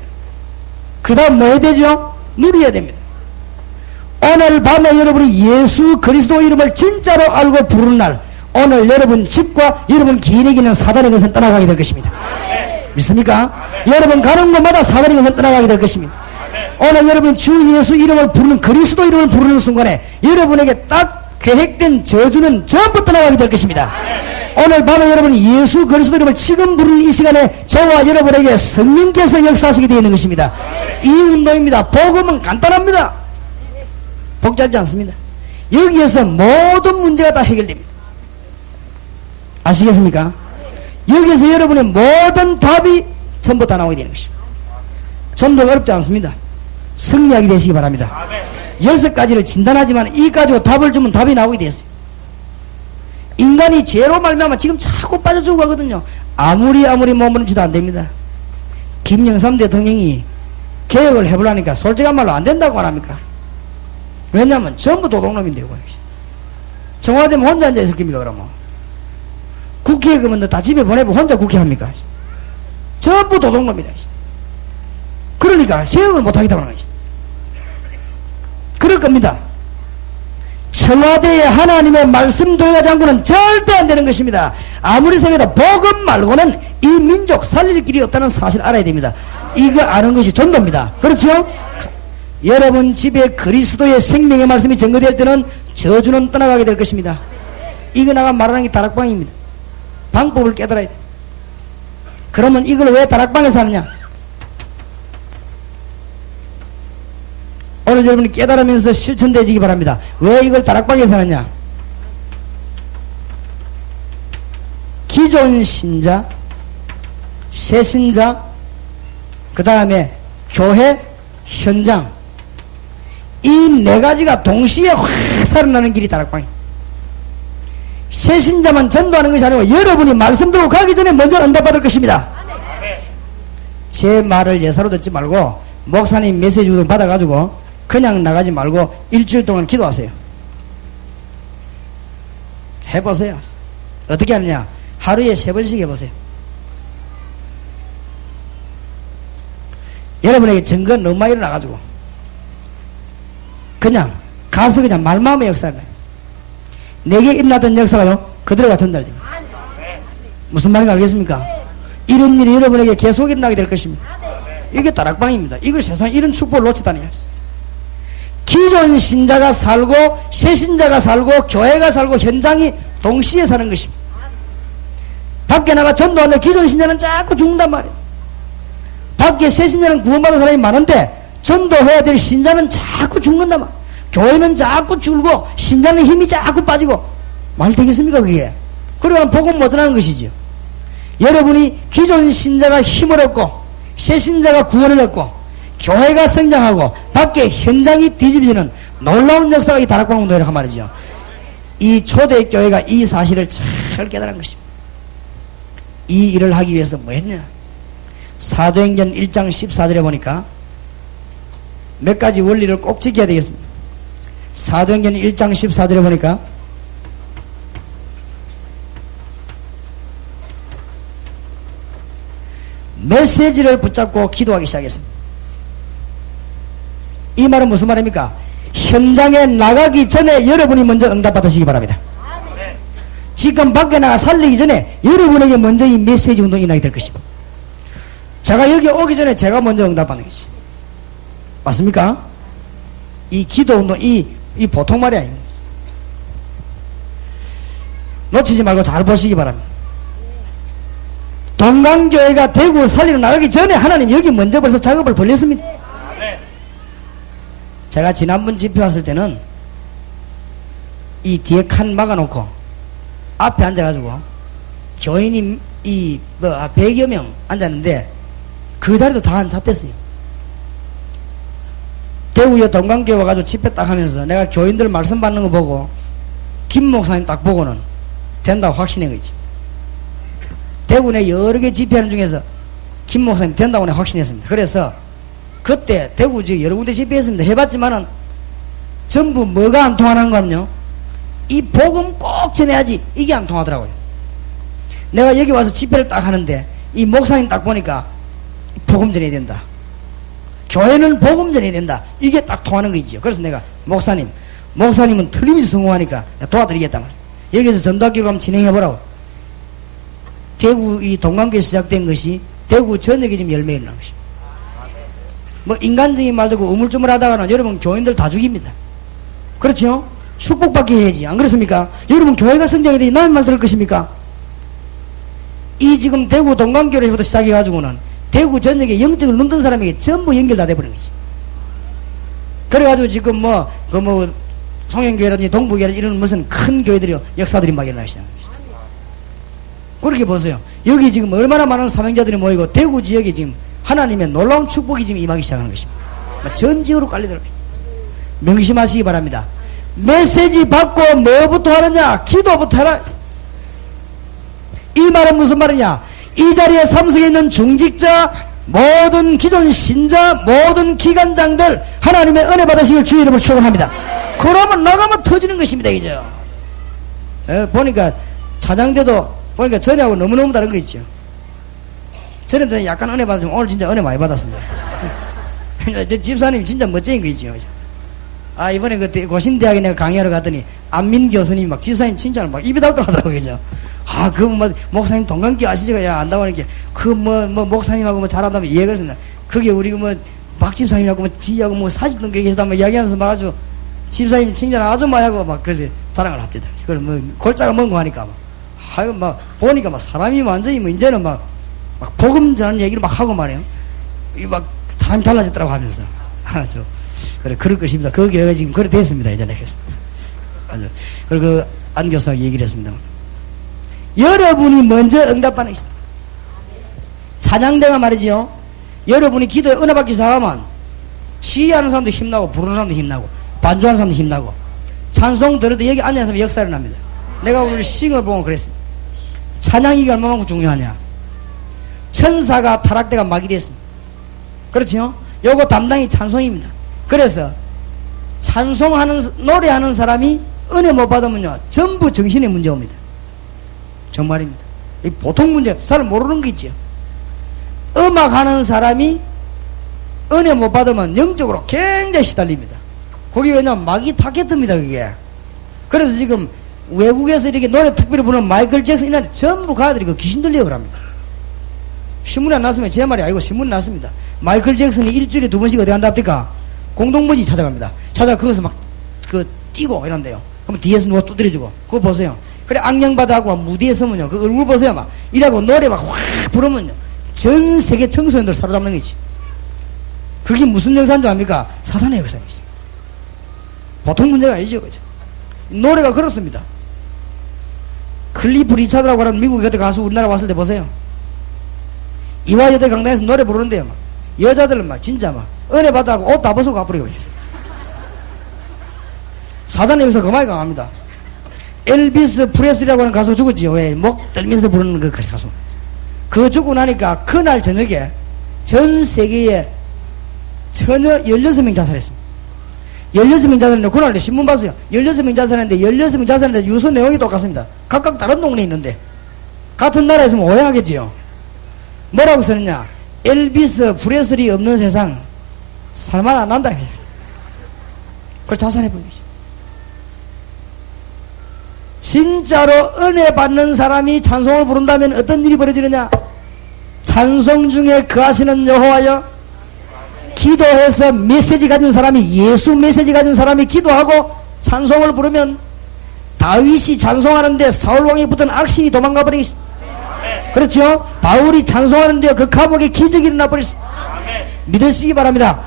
그 다음 뭐 해야 되죠? 누려야 됩니다. 오늘 밤에 여러분이 예수 그리스도 이름을 진짜로 알고 부르는 날, 오늘 여러분 집과 여러분 기인에게 있는 사단의 것은 떠나가게 될 것입니다. 믿습니까? 여러분 가는 곳마다 사단의 것은 떠나가게 될 것입니다. 오늘 여러분 주 예수 이름을 부르는, 그리스도 이름을 부르는 순간에 여러분에게 딱 계획된 저주는 전부 떠나가게 될 것입니다. 오늘 밤에 여러분이 예수 그리스도 이름을 지금 부르는 이 시간에 저와 여러분에게 성령께서 역사하시게 되어 있는 것입니다. 이 운동입니다. 복음은 간단합니다. 복잡지 않습니다. 여기에서 모든 문제가 다 해결됩니다. 아시겠습니까? 여기에서 여러분의 모든 답이 전부 다 나오게 되는 것입니다. 전부 어렵지 않습니다. 승리하게 되시기 바랍니다. 6가지를 진단하지만 이 가지고 답을 주면 답이 나오게 되었어요. 인간이 죄로 말미암아 지금 자꾸 빠져 죽어가거든요. 아무리 몸부림치도 안 됩니다. 김영삼 대통령이 개혁을 해보려니까 솔직한 말로 안 된다고 안 합니까? 왜냐하면 전부 도둑놈인데요. 청와대면 혼자 앉아있을 겁니까? 그러면 국회에 그러면 다 집에 보내고 혼자 국회합니까? 전부 도둑놈이다. 그러니까 개혁을 못하겠다고 하는 것이다. 그럴 겁니다. 청와대에 하나님의 말씀 들어가지 않고는 절대 안 되는 것입니다. 아무리 생각해도 복음 말고는 이 민족 살릴 길이 없다는 사실을 알아야 됩니다. 이거 아는 것이 전도입니다. 그렇죠? 여러분 집에 그리스도의 생명의 말씀이 전거될 때는 저주는 떠나가게 될 것입니다. 이거 나가 말하는 게 다락방입니다. 방법을 깨달아야 돼. 그러면 이걸 왜 다락방에서 하느냐? 오늘 여러분이 깨달으면서 실천되지기 바랍니다. 왜 이걸 다락방에서 하느냐? 기존 신자, 새 신자, 그 다음에 교회, 현장, 이 4가지가 동시에 확 살아나는 길이 다락방이에요. 새 신자만 전도하는 것이 아니고 여러분이 말씀 들고 가기 전에 먼저 응답받을 것입니다. 제 말을 예사로 듣지 말고 목사님 메시지 좀 받아가지고 그냥 나가지 말고 일주일 동안 기도하세요. 해보세요. 어떻게 하느냐? 하루에 3번씩 해보세요. 여러분에게 증거 너무 많이 일어나가지고 그냥 가서 그냥 말마음의 역사를 해요. 내게 일어났던 역사가요 그대로가 전달됩니다. 무슨 말인가 알겠습니까? 이런 일이 여러분에게 계속 일어나게 될 것입니다. 이게 다락방입니다. 이걸 세상에 이런 축복을 놓치다니. 기존 신자가 살고 새 신자가 살고 교회가 살고 현장이 동시에 사는 것입니다. 밖에 나가 전도하는 기존 신자는 자꾸 죽는단 말이에요. 밖에 새 신자는 구원받은 사람이 많은데 전도해야 될 신자는 자꾸 죽는단 말이에요. 교회는 자꾸 줄고 신자는 힘이 자꾸 빠지고 말 되겠습니까 그게? 그러면 복음 못 전하는 것이지요. 여러분이 기존 신자가 힘을 얻고 새 신자가 구원을 얻고 교회가 성장하고 밖에 현장이 뒤집어지는 놀라운 역사가 이 다락방운동이라고 한 말이죠. 이 초대교회가 이 사실을 잘 깨달은 것입니다. 이 일을 하기 위해서 뭐 했냐? 사도행전 1장 14절에 보니까 몇 가지 원리를 꼭 지켜야 되겠습니다. 사도행전 1장 14절에 보니까 메시지를 붙잡고 기도하기 시작했습니다. 이 말은 무슨 말입니까? 현장에 나가기 전에 여러분이 먼저 응답받으시기 바랍니다. 지금 밖에 나가 살리기 전에 여러분에게 먼저 이 메시지 운동이 일어나게 될 것입니다. 제가 여기 오기 전에 제가 먼저 응답받는 것이 맞습니까? 이 기도 운동, 이 보통 말이 아닙니다. 놓치지 말고 잘 보시기 바랍니다. 동강교회가 대구 살리러 나가기 전에 하나님 여기 먼저 벌써 작업을 벌렸습니다. 제가 지난번 집회 왔을 때는 이 뒤에 칸 막아놓고 앞에 앉아가지고 교인이 100여 명 앉았는데 그 자리도 다 한 잣됐어요. 대구에 동강교회 와가지고 집회 딱 하면서 내가 교인들 말씀 받는 거 보고 김 목사님 딱 보고는 된다고 확신한 거지. 대구 내 여러 개 집회하는 중에서 김 목사님 된다고 내가 확신했습니다. 그래서 그때 대구 지금 여러 군데 집회했습니다. 해봤지만은 전부 뭐가 안 통하는 거냐면요, 이 복음 꼭 전해야지 이게 안 통하더라고요. 내가 여기 와서 집회를 딱 하는데 이 목사님 딱 보니까 복음 전해야 된다, 교회는 복음 전해야 된다, 이게 딱 통하는 거지요. 그래서 내가 목사님은 틀림없이 성공하니까 도와드리겠다 말이야. 여기서 전도학교를 한번 진행해보라고. 대구 이 동강교회 시작된 것이 대구 전역에 지금 열매 일어난 것입니다. 뭐 인간적인 말도 우물쭈물 하다가는 여러분 교인들 다 죽입니다. 그렇죠? 축복받게 해야지. 안 그렇습니까? 여러분 교회가 성장해야 남의 말 들을 것입니까? 이 지금 대구 동강교회부터 시작해가지고는 대구 전역에 영적을 눈뜬 사람에게 전부 연결 다 돼버린 거지. 그래가지고 지금 송영교회라든지 동부교회라든지 이런 무슨 큰 교회들이 역사들이 막 일어나기 시작합니다. 그렇게 보세요. 여기 지금 얼마나 많은 사명자들이 모이고 대구 지역에 지금 하나님의 놀라운 축복이 지금 임하기 시작하는 것입니다. 전 지역으로 깔리더라고요. 명심하시기 바랍니다. 메시지 받고 뭐부터 하느냐? 기도부터 하라. 이 말은 무슨 말이냐? 이 자리에 참석해 있는 중직자, 모든 기존 신자, 모든 기관장들 하나님의 은혜 받으시길 주의 이름으로 축원합니다. 그러면 나가면 터지는 것입니다. 이죠. 보니까 차장대도 보니까 전에하고 너무너무 다른 거 있죠. 전에도 약간 은혜 받았지만 오늘 진짜 은혜 많이 받았습니다. 저 집사님 진짜 멋쟁인 거 있죠. 이번에 그 고신대학에 내가 강의하러 갔더니 안민 교수님이 막 집사님 칭찬을 막 입이 닳더라고요. 그죠? 목사님 동강교 아시죠? 야, 안다고 하니까 목사님하고 잘한다면 이해가 했습니다. 그게 우리 박 집사님하고 지하고 40등 계시다 이야기하면서 막 아주 집사님 칭찬을 아주 많이 하고 막 그래서 자랑을 합니다. 그걸 골자가 뭔고 하니까 보니까 사람이 완전히 이제는 막 복음 전하는 얘기를 막 하고 말이에요. 사람이 달라졌다고 하면서. 그래, 그럴 것입니다. 거기가 지금 그래 됐습니다. 이제는. 그래서. 그리고 안 교수가 얘기를 했습니다. 여러분이 먼저 응답받는 것이다. 찬양대가 말이죠. 여러분이 기도에 은혜 받기 시작하면 지휘하는 사람도 힘나고 부르는 사람도 힘나고 반주하는 사람도 힘나고 찬송 들어도 여기 앉는 사람이 역사를 납니다. 내가 오늘 싱을 보고 그랬습니다. 찬양이 얼마나 중요하냐. 천사가 타락대가 막이 됐습니다. 그렇죠? 요거 담당이 찬송입니다. 그래서 노래하는 사람이 은혜 못 받으면요 전부 정신의 문제 옵니다. 정말입니다. 이 보통 문제 잘 모르는 게 있죠. 음악하는 사람이 은혜 못 받으면 영적으로 굉장히 시달립니다. 거기 왜냐면 막이 타겟입니다. 그게. 그래서 지금 외국에서 이렇게 노래 특별히 부르는 마이클 잭슨 이런 전부 가들이 그 귀신 들려고 합니다. 신문에 안 났으면 제 말이 아니고 신문에 났습니다. 마이클 잭슨이 일주일에 2번씩 어디 간다 합니까? 공동묘지 찾아갑니다. 거기서 막 뛰고 이런데요. 그럼 뒤에서 누가 두드려주고 그거 보세요. 그래 악령바다하고 무대에 서면요 그 얼굴 보세요. 막 이라고 노래 막 확 부르면요 전 세계 청소년들 사로잡는 거지. 그게 무슨 영사인 줄 압니까? 사탄의 역사입니다. 보통 문제가 아니죠. 그죠? 노래가 그렇습니다. 클리프 리차드라고 하는 미국 여대 가수 우리나라 왔을 때 보세요. 이화여대 강당에서 노래 부르는데요. 막 여자들은 막 진짜 막 은혜 받아고 옷 다 벗고 가버리고 있어요. 사단의 역사 그만이 강합니다. 엘비스 프레슬리라고 하는 가수 죽었지요. 왜? 목 떨면서 부르는 그 가수. 그거 죽고 나니까 그날 저녁에 전 세계에 전혀 16명 자살했습니다. 16명 자살했는데 그날 신문 봤어요. 16명 자살했는데 16명 자살했는데 유서 내용이 똑같습니다. 각각 다른 동네에 있는데 같은 나라에 있으면 오해하겠지요. 뭐라고 써놨냐? 엘비스 프레슬리 없는 세상 살만 안 난다. 그걸 자살해버린 거죠. 진짜로 은혜 받는 사람이 찬송을 부른다면 어떤 일이 벌어지느냐? 찬송 중에 거하시는 여호와여, 기도해서 메시지 가진 사람이, 예수 메시지 가진 사람이 기도하고 찬송을 부르면 다윗이 찬송하는데 사울왕이 붙은 악신이 도망가 버리겠습니다. 그렇죠? 바울이 찬송하는데 그 감옥에 기적이 일어나 버렸습니다. 믿으시기 바랍니다.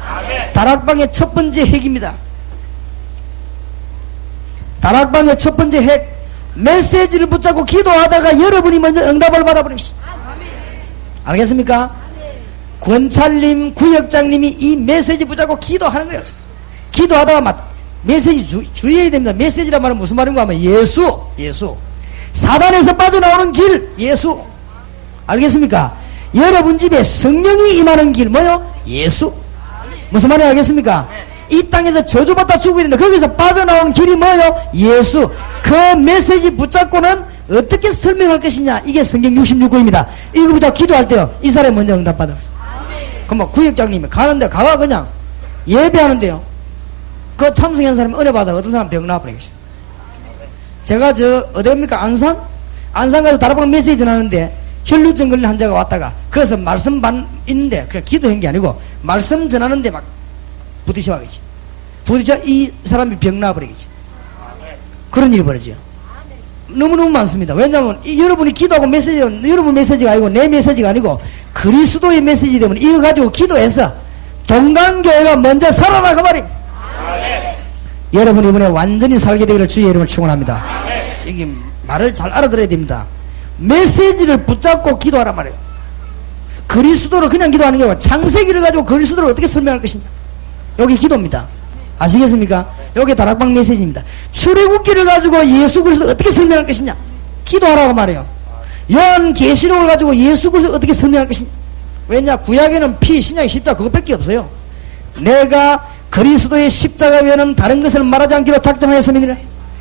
다락방의 첫 번째 핵입니다. 다락방의 첫 번째 핵, 메시지를 붙잡고 기도하다가 여러분이 먼저 응답을 받아버리겠습니다. 알겠습니까? 권찰님, 구역장님이 이 메시지 붙잡고 기도하는 거예요. 기도하다가 메시지 주의해야 됩니다. 메시지란 말은 무슨 말인가 하면 예수. 사단에서 빠져나오는 길, 예수. 알겠습니까? 여러분 집에 성령이 임하는 길, 뭐요? 예수. 무슨 말인지 알겠습니까? 이 땅에서 저주받다 죽고 있는데 거기서 빠져나오는 길이 뭐요? 예수. 그 메시지 붙잡고는 어떻게 설명할 것이냐? 이게 성경 66구입니다. 이거 붙잡고 기도할 때요, 이 사람이 먼저 응답받아요. 그럼 뭐 구역장님이 가는데 가가 그냥 예배하는데요, 그 참석한 사람이 은혜 받아 어떤 사람 병 나와버리겠어요. 제가 어디입니까? 안산 가서 다락방 메시지 전하는데 혈루증 걸린 환자가 왔다가 거기서 말씀 있는데 그냥 기도한 게 아니고 말씀 전하는데 막 부딪혀가겠지. 부딪혀 이 사람이 병 나와버리겠지. 그런 일이 벌어져요. 너무너무 많습니다. 왜냐하면 여러분이 기도하고 메시지는 여러분 메시지가 아니고 내 메시지가 아니고 그리스도의 메시지 때문에 이거 가지고 기도해서 동강교회가 먼저 살아나가 말입니다. 여러분 이번에 완전히 살게 되기를 주의 이름을 축원합니다. 지금 말을 잘 알아들어야 됩니다. 메시지를 붙잡고 기도하란 말이에요. 그리스도를 그냥 기도하는 게 아니고 창세기를 가지고 그리스도를 어떻게 설명할 것이냐, 여기 기도입니다. 아시겠습니까? 여기 다락방 메시지입니다. 출애굽기를 가지고 예수 그리스도를 어떻게 설명할 것이냐, 기도하라고 말해요. 요한계시록을 가지고 예수 그리스도를 어떻게 설명할 것이냐. 왜냐? 구약에는 피, 신약의 십자가 그것밖에 없어요. 내가 그리스도의 십자가 외에는 다른 것을 말하지 않기로 작정하였음이니라.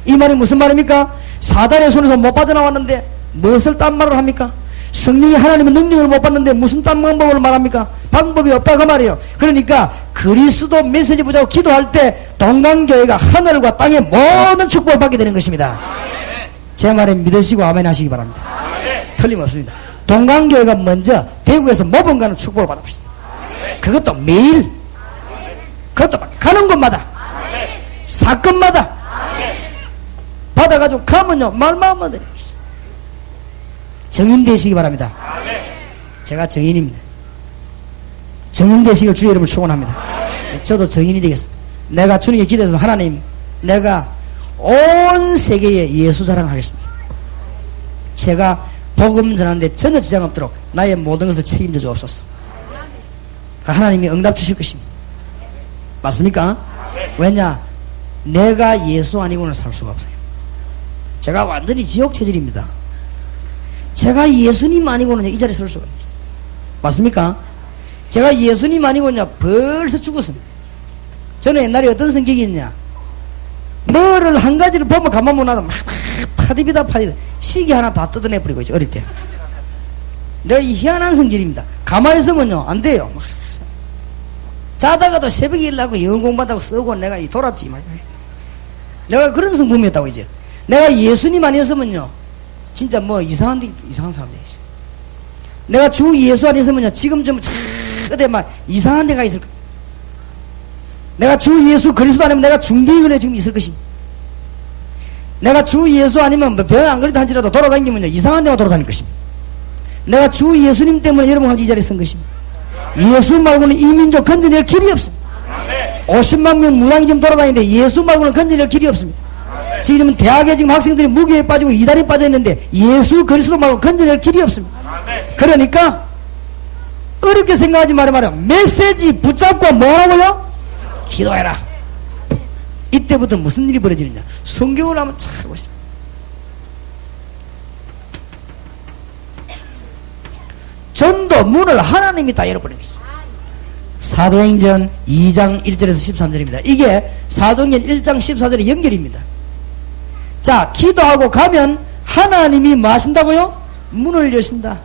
이 말이 무슨 말입니까? 사단의 손에서 못 빠져나왔는데 무엇을 딴 말을 합니까? 성령이 하나님의 능력을 못 받는데 무슨 딴 방법을 말합니까? 방법이 없다 그 말이에요. 그러니까 그리스도 메시지 붙잡고 기도할 때 동강교회가 하늘과 땅의 모든 축복을 받게 되는 것입니다. 제 말에 믿으시고 아멘 하시기 바랍니다. 틀림없습니다. 동강교회가 먼저 대구에서 모범 가는 축복을 받아봅시다. 그것도 매일, 그것도 가는 곳마다, 사건마다 받아가지고 가면요 말만 하면 됩니다. 정인 되시기 바랍니다. 제가 정인입니다. 정인 되시길 주의 이름을 축원합니다. 저도 정인이 되겠습니다. 내가 주님께 기도해서 하나님, 내가 온 세계에 예수 자랑하겠습니다. 제가 복음 전하는데 전혀 지장 없도록 나의 모든 것을 책임져 주옵소서. 하나님이 응답 주실 것입니다. 맞습니까? 왜냐? 내가 예수 아니고는 살 수가 없어요. 제가 완전히 지옥 체질입니다. 제가 예수님 아니고는 이 자리에 설 수가 없어요. 맞습니까? 제가 예수님 아니고는 벌써 죽었습니다. 저는 옛날에 어떤 성격이 있냐, 뭐를 한 가지를 보면 가만 못 놔도 막 파디비다 시계 하나 다 뜯어내버리고 있죠. 어릴 때 내가 이 희한한 성질입니다. 가만히 있으면요 안 돼요. 막 자다가도 새벽에 일어나고 영어 공부한다고 쓰고 내가 이 돌았지. 내가 그런 성품이었다고. 이제 내가 예수님 아니었으면요 진짜 뭐 이상한 사람들이 있어요. 내가 주 예수 아니었으면요 지금쯤 어디 막 이상한 데가 있을 거예요. 내가 주 예수 그리스도 아니면 내가 중병원에 지금 있을 것입니다. 내가 주 예수 아니면 병 안 걸리다 할지라도 돌아다니면요 이상한 데만 돌아다닐 것입니다. 내가 주 예수님 때문에 여러분과 이 자리에 선 것입니다. 예수 말고는 이 민족 건져낼 길이 없습니다. 50만 명 무당이 지금 돌아다니는데 예수 말고는 건져낼 길이 없습니다. 지금 대학에 지금 학생들이 무교에 빠지고 이단에 빠져 있는데 예수 그리스도 말고 건져낼 길이 없습니다. 그러니까 어렵게 생각하지 말아요. 메시지 붙잡고 뭐라고요? 기도해라. 이때부터 무슨 일이 벌어지느냐? 성경을 한번 찾아보시라. 전도 문을 하나님이 다 열어버린 것이죠. 사도행전 2장 1절에서 13절입니다. 이게 사도행전 1장 14절의 연결입니다. 자, 기도하고 가면 하나님이 뭐 하신다고요? 문을 여신다.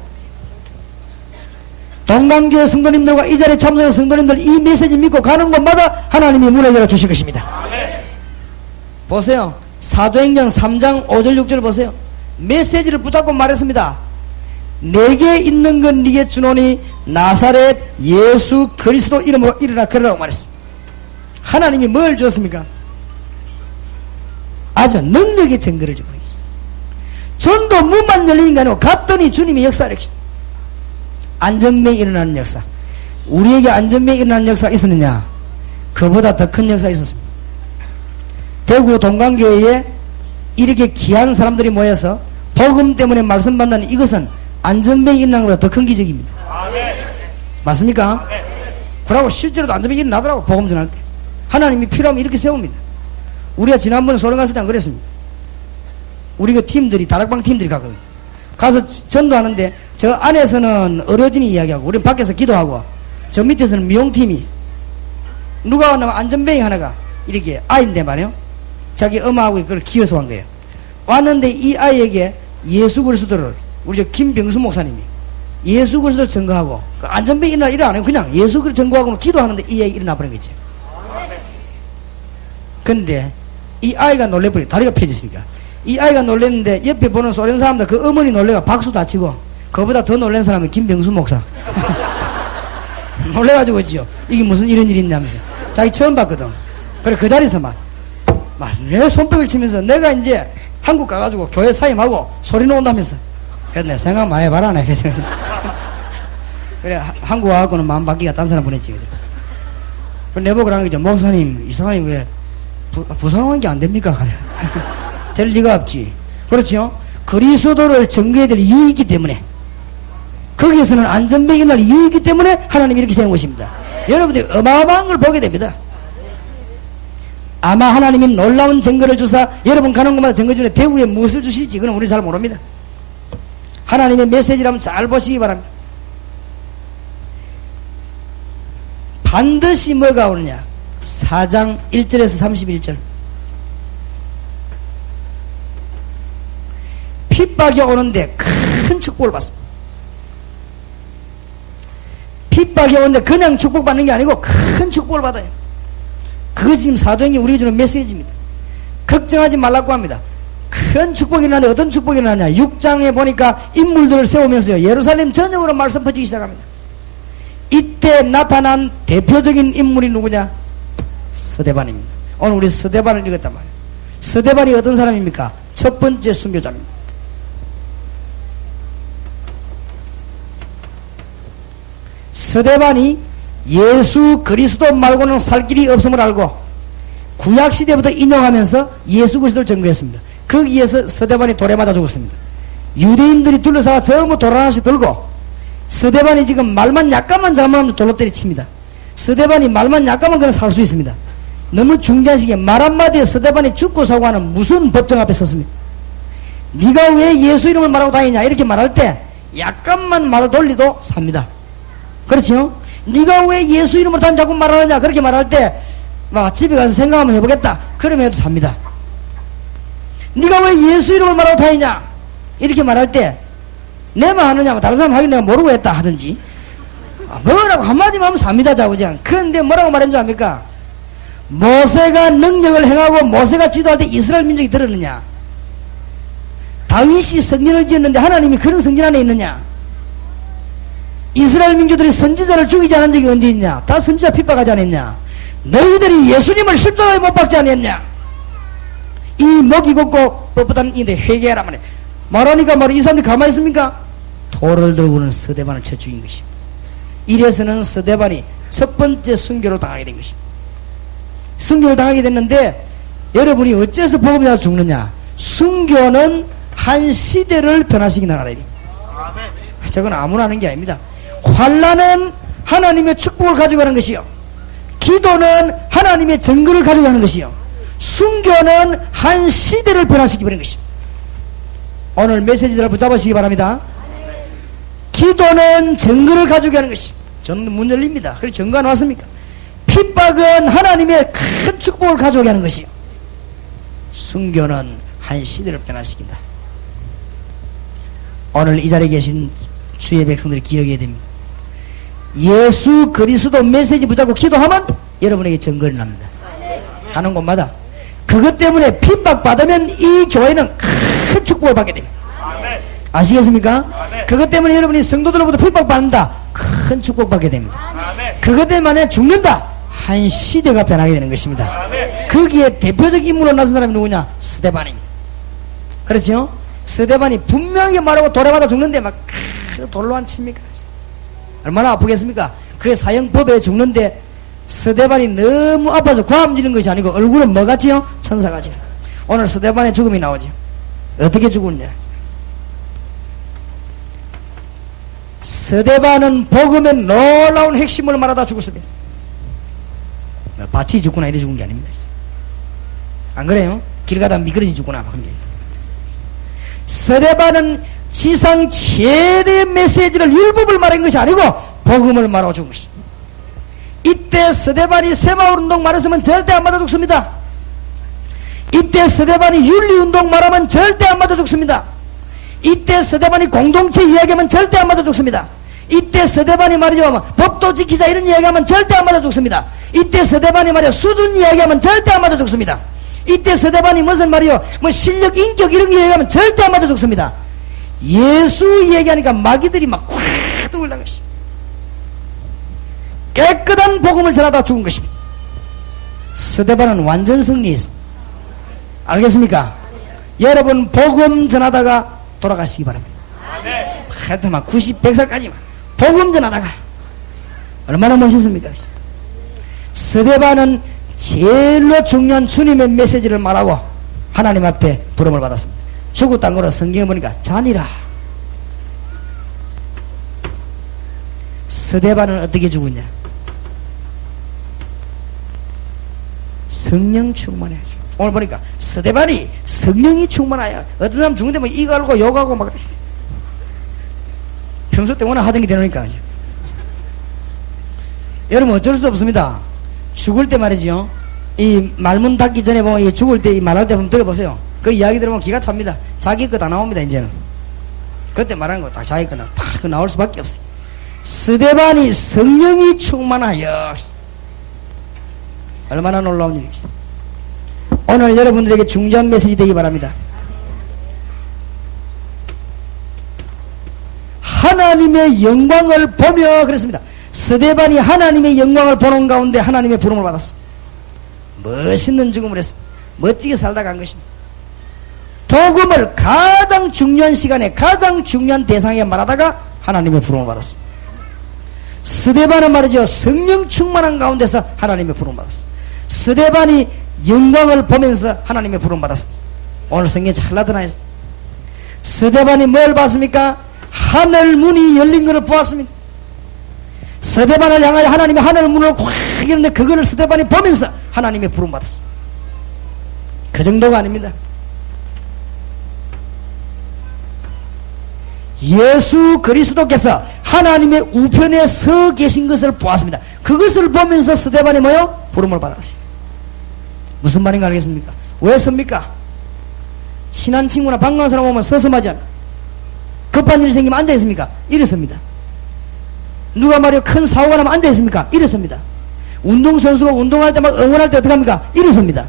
동강교회 성도님들과 이 자리에 참석한 성도님들 이 메시지 믿고 가는 곳마다 하나님이 문을 열어주실 것입니다. 보세요. 사도행전 3장 5절 6절 보세요. 메시지를 붙잡고 말했습니다. 내게 있는 건 네게 주노니 나사렛 예수 그리스도 이름으로 일어나 걸으라고 말했습니다. 하나님이 뭘 주었습니까? 아주 능력의 증거를 주고 있어요. 전도 문만 열리는 게 아니고 갔더니 주님이 역사를 했습니다. 안전병이 일어나는 역사. 우리에게 안전병이 일어나는 역사가 있었느냐? 그보다 더 큰 역사가 있었습니다. 대구 동강교회에 이렇게 귀한 사람들이 모여서 복음 때문에 말씀 받는 이것은 안전병이 일어나는 것보다 더 큰 기적입니다. 맞습니까? 그러고 실제로도 안전병이 일어나더라고. 복음 전할 때 하나님이 필요하면 이렇게 세웁니다. 우리가 지난번에 소련 갔을 때 안 그랬습니다. 우리 그 팀들이 다락방 팀들이 가거든요. 가서 전도하는데 저 안에서는 어르신이 이야기하고 우리 밖에서 기도하고 저 밑에서는 미용팀이 누가 왔냐면 안전병이 하나가 이렇게 아이인데 말이에요. 자기 엄마하고 그걸 키워서 온 거예요. 왔는데 이 아이에게 예수 그리스도를 우리 저 김병수 목사님이 예수 그리스도를 증거하고 그 안전병이 일어 안 해요. 그냥 예수 그리스도 증거하고 기도하는데 이 아이 일어나 버린 거지. 근데 이 아이가 놀래버려. 다리가 펴졌으니까 이 아이가 놀랬는데 옆에 보는 소련 사람들 그 어머니 놀래가 박수 다 치고 그보다 더 놀란 사람이 김병수 목사 놀래가지고 있지요. 이게 무슨 이런 일이 있냐면서 자기 처음 봤거든. 그래 그 자리에서 내 손뼉을 치면서 내가 이제 한국 가가지고 교회 사임하고 소리 놓는다면서 그래 내 생각 많이 해봐라. 내 그래 한국 와갖고는 마음 바뀌가 딴 사람 보냈지. 그죠? 그래 내보고 그러는 거죠. 목사님 이 사람이 왜 부상한 게 안 됩니까? 될 리가 없지. 그렇죠? 그리스도를 증거해야 될 이유가 있기 때문에 거기에서는 안전병이 날 이유이기 때문에 하나님이 이렇게 세운 것입니다. 여러분들이 어마어마한 걸 보게 됩니다. 아마 하나님이 놀라운 증거를 주사 여러분 가는 곳마다 증거 중에 대우에 무엇을 주실지 그건 우리 잘 모릅니다. 하나님의 메시지라면 잘 보시기 바랍니다. 반드시 뭐가 오느냐? 4장 1절에서 31절 핍박이 오는데 큰 축복을 받습니다. 핍박이 오는데 그냥 축복받는 게 아니고 큰 축복을 받아요. 그것이 지금 사도행전이 우리에게 주는 메시지입니다. 걱정하지 말라고 합니다. 큰 축복이 일어나는데 어떤 축복이 일어나냐? 6장에 보니까 인물들을 세우면서요 예루살렘 전역으로 말씀 퍼지기 시작합니다. 이때 나타난 대표적인 인물이 누구냐? 스데반입니다. 오늘 우리 스데반을 읽었단 말이에요. 스데반이 어떤 사람입니까? 첫 번째 순교자입니다. 스데반이 예수 그리스도 말고는 살 길이 없음을 알고 구약시대부터 인용하면서 예수 그리스도를 증거했습니다. 거기에서 스데반이 돌에 맞아 죽었습니다. 유대인들이 둘러싸아 전부 돌 하나씩 들고 스데반이 지금 말만 약간만 잘못하면 돌로 때리칩니다. 스데반이 말만 약간만 그냥 살 수 있습니다. 너무 중요한 시기에 말 한마디에 스데반이 죽고 사고하는 무슨 법정 앞에 섰습니다. 네가 왜 예수 이름을 말하고 다니냐 이렇게 말할 때 약간만 말을 돌리도 삽니다. 그렇죠? 네가 왜 예수 이름으로 자꾸 말하느냐 그렇게 말할 때 막 집에 가서 생각 한번 해보겠다 그러면 해도 삽니다. 네가 왜 예수 이름을 말하고 다니냐 이렇게 말할 때 내만 하느냐 다른 사람 하긴 내가 모르고 했다 하든지 뭐라고 한마디만 하면 삽니다. 자우장. 그런데 뭐라고 말한 줄 압니까? 모세가 능력을 행하고 모세가 지도할 때 이스라엘 민족이 들었느냐? 다윗이 성전을 지었는데 하나님이 그런 성전 안에 있느냐? 이스라엘 민족들이 선지자를 죽이지 않은 적이 언제 있냐? 다 선지자 핍박하지 않았냐? 너희들이 예수님을 십자가에 못 박지 않았냐? 이 목이 곱고 뻣뻣한 이인데 회개하라 말해. 말하니까 이 사람들이 가만히 있습니까? 돌을 들고는 스데반을 쳐 죽인 것입니다. 이래서는 스데반이 첫 번째 순교를 당하게 된 것입니다. 순교를 당하게 됐는데 여러분이 어째서 복음을 전하다 죽느냐? 순교는 한 시대를 변화시키는 나라입니다. 저건 아무나 하는 게 아닙니다. 환난은 하나님의 축복을 가져가는 것이요, 기도는 하나님의 증거를 가져가는 것이요, 순교는 한 시대를 변화시키는 것이요. 오늘 메시지를 붙잡으시기 바랍니다. 기도는 증거를 가져가는 것이. 저는 문 열립니다. 그래서 증거가 나왔습니까? 핍박은 하나님의 큰 축복을 가져오게 하는 것이요, 순교는 한 시대를 변화시킨다. 오늘 이 자리에 계신 주의 백성들이 기억해야 됩니다. 예수 그리스도 메시지 붙잡고 기도하면 여러분에게 증거를 납니다. 가는 곳마다. 그것 때문에 핍박받으면 이 교회는 큰 축복을 받게 됩니다. 아시겠습니까? 그것 때문에 여러분이 성도들로부터 핍박받는다, 큰 축복받게 됩니다. 그것 때문에 죽는다, 한 시대가 변하게 되는 것입니다. 거기에 대표적 인물로 나선 사람이 누구냐? 스데반입니다. 그렇죠? 스데반이 분명히 말하고 돌아받아 죽는데 막 돌로 안 칩니까? 얼마나 아프겠습니까? 그게 사형법에 죽는데 스데반이 너무 아파서 고함지는 것이 아니고 얼굴은 뭐같지요? 천사같이요. 오늘 스데반의 죽음이 나오죠. 어떻게 죽었냐? 스데반은 복음의 놀라운 핵심을 말하다 죽었습니다. 밭이 죽구나 이래 죽은 게 아닙니다. 안 그래요? 길 가다 미끄러지 죽구나 그런 게. 스데반은 지상 최대 메시지를 율법을 말한 것이 아니고 복음을 말하고 죽은 것입니다. 이때 스데반이 새마을운동 말했으면 절대 안 맞아 죽습니다. 이때 스데반이 윤리운동 말하면 절대 안 맞아 죽습니다. 이때 스데반이 공동체 이야기하면 절대 안 맞아 죽습니다. 이때 스데반이 말이죠, 법도 지키자 이런 이야기하면 절대 안 맞아 죽습니다. 이때 스데반이 말이요, 수준 이야기하면 절대 안 맞아 죽습니다. 이때 스데반이 무슨 말이요, 뭐 실력, 인격 이런 이야기하면 절대 안 맞아 죽습니다. 예수 이야기하니까 마귀들이 막 콱 들어올라간 것이. 깨끗한 복음을 전하다 죽은 것입니다. 스데반은 완전 승리했습니다. 알겠습니까? 여러분 복음 전하다가 돌아가시기 바랍니다. 하여튼 막 90, 100살까지만 복음 전하다가 얼마나 멋있습니까? 스데반은 제일로 중요한 주님의 메시지를 말하고 하나님 앞에 부름을 받았습니다. 죽었다는 거로 성경에 보니까 잔이라. 스데반은 어떻게 죽었냐? 성령 충만해야죠. 오늘 보니까 스데반이 성령이 충만하여 어떤 사람 죽는데 뭐 이거 알고 욕하고 막 평소 때 워낙 하던 게 되니까. 여러분 어쩔 수 없습니다. 죽을 때 말이죠, 이 말문 닫기 전에 보면 이 죽을 때 이 말할 때 한번 들어보세요. 그 이야기 들으면 기가 찹니다. 자기 거 다 나옵니다. 이제는 그때 말하는 거 다 자기 거 다 나올 수밖에 없어요. 스데반이 성령이 충만하여. 얼마나 놀라운 일이겠어요. 오늘 여러분들에게 중요한 메시지 되기 바랍니다. 하나님의 영광을 보며 그랬습니다. 스데반이 하나님의 영광을 보는 가운데 하나님의 부름을 받았습니다. 멋있는 죽음을 했습니다. 멋지게 살다 간 것입니다. 복음을 가장 중요한 시간에 가장 중요한 대상에 말하다가 하나님의 부름을 받았습니다. 스데반은 말이죠, 성령 충만한 가운데서 하나님의 부름을 받았습니다. 스데반이 영광을 보면서 하나님의 부름 받았습니다. 오늘 성경에 잘 나타나 있습니다. 스데반이 뭘 봤습니까? 하늘 문이 열린 것을 보았습니다. 스데반을 향하여 하나님의 하늘 문을 확 열었는데 그거를 스데반이 보면서 하나님의 부름 받았습니다. 그 정도가 아닙니다. 예수 그리스도께서 하나님의 우편에 서 계신 것을 보았습니다. 그것을 보면서 스데반이 뭐요? 부름을 받았습니다. 무슨 말인가 알겠습니까? 왜 섭니까? 친한 친구나 반가운 사람 오면 서서 맞지 않아. 급한 일이 생기면 앉아있습니까? 일어섭니다. 누가 말이요 큰 사고가 나면 앉아있습니까? 일어섭니다. 운동선수가 운동할 때 막 응원할 때 어떻게 합니까? 일어섭니다.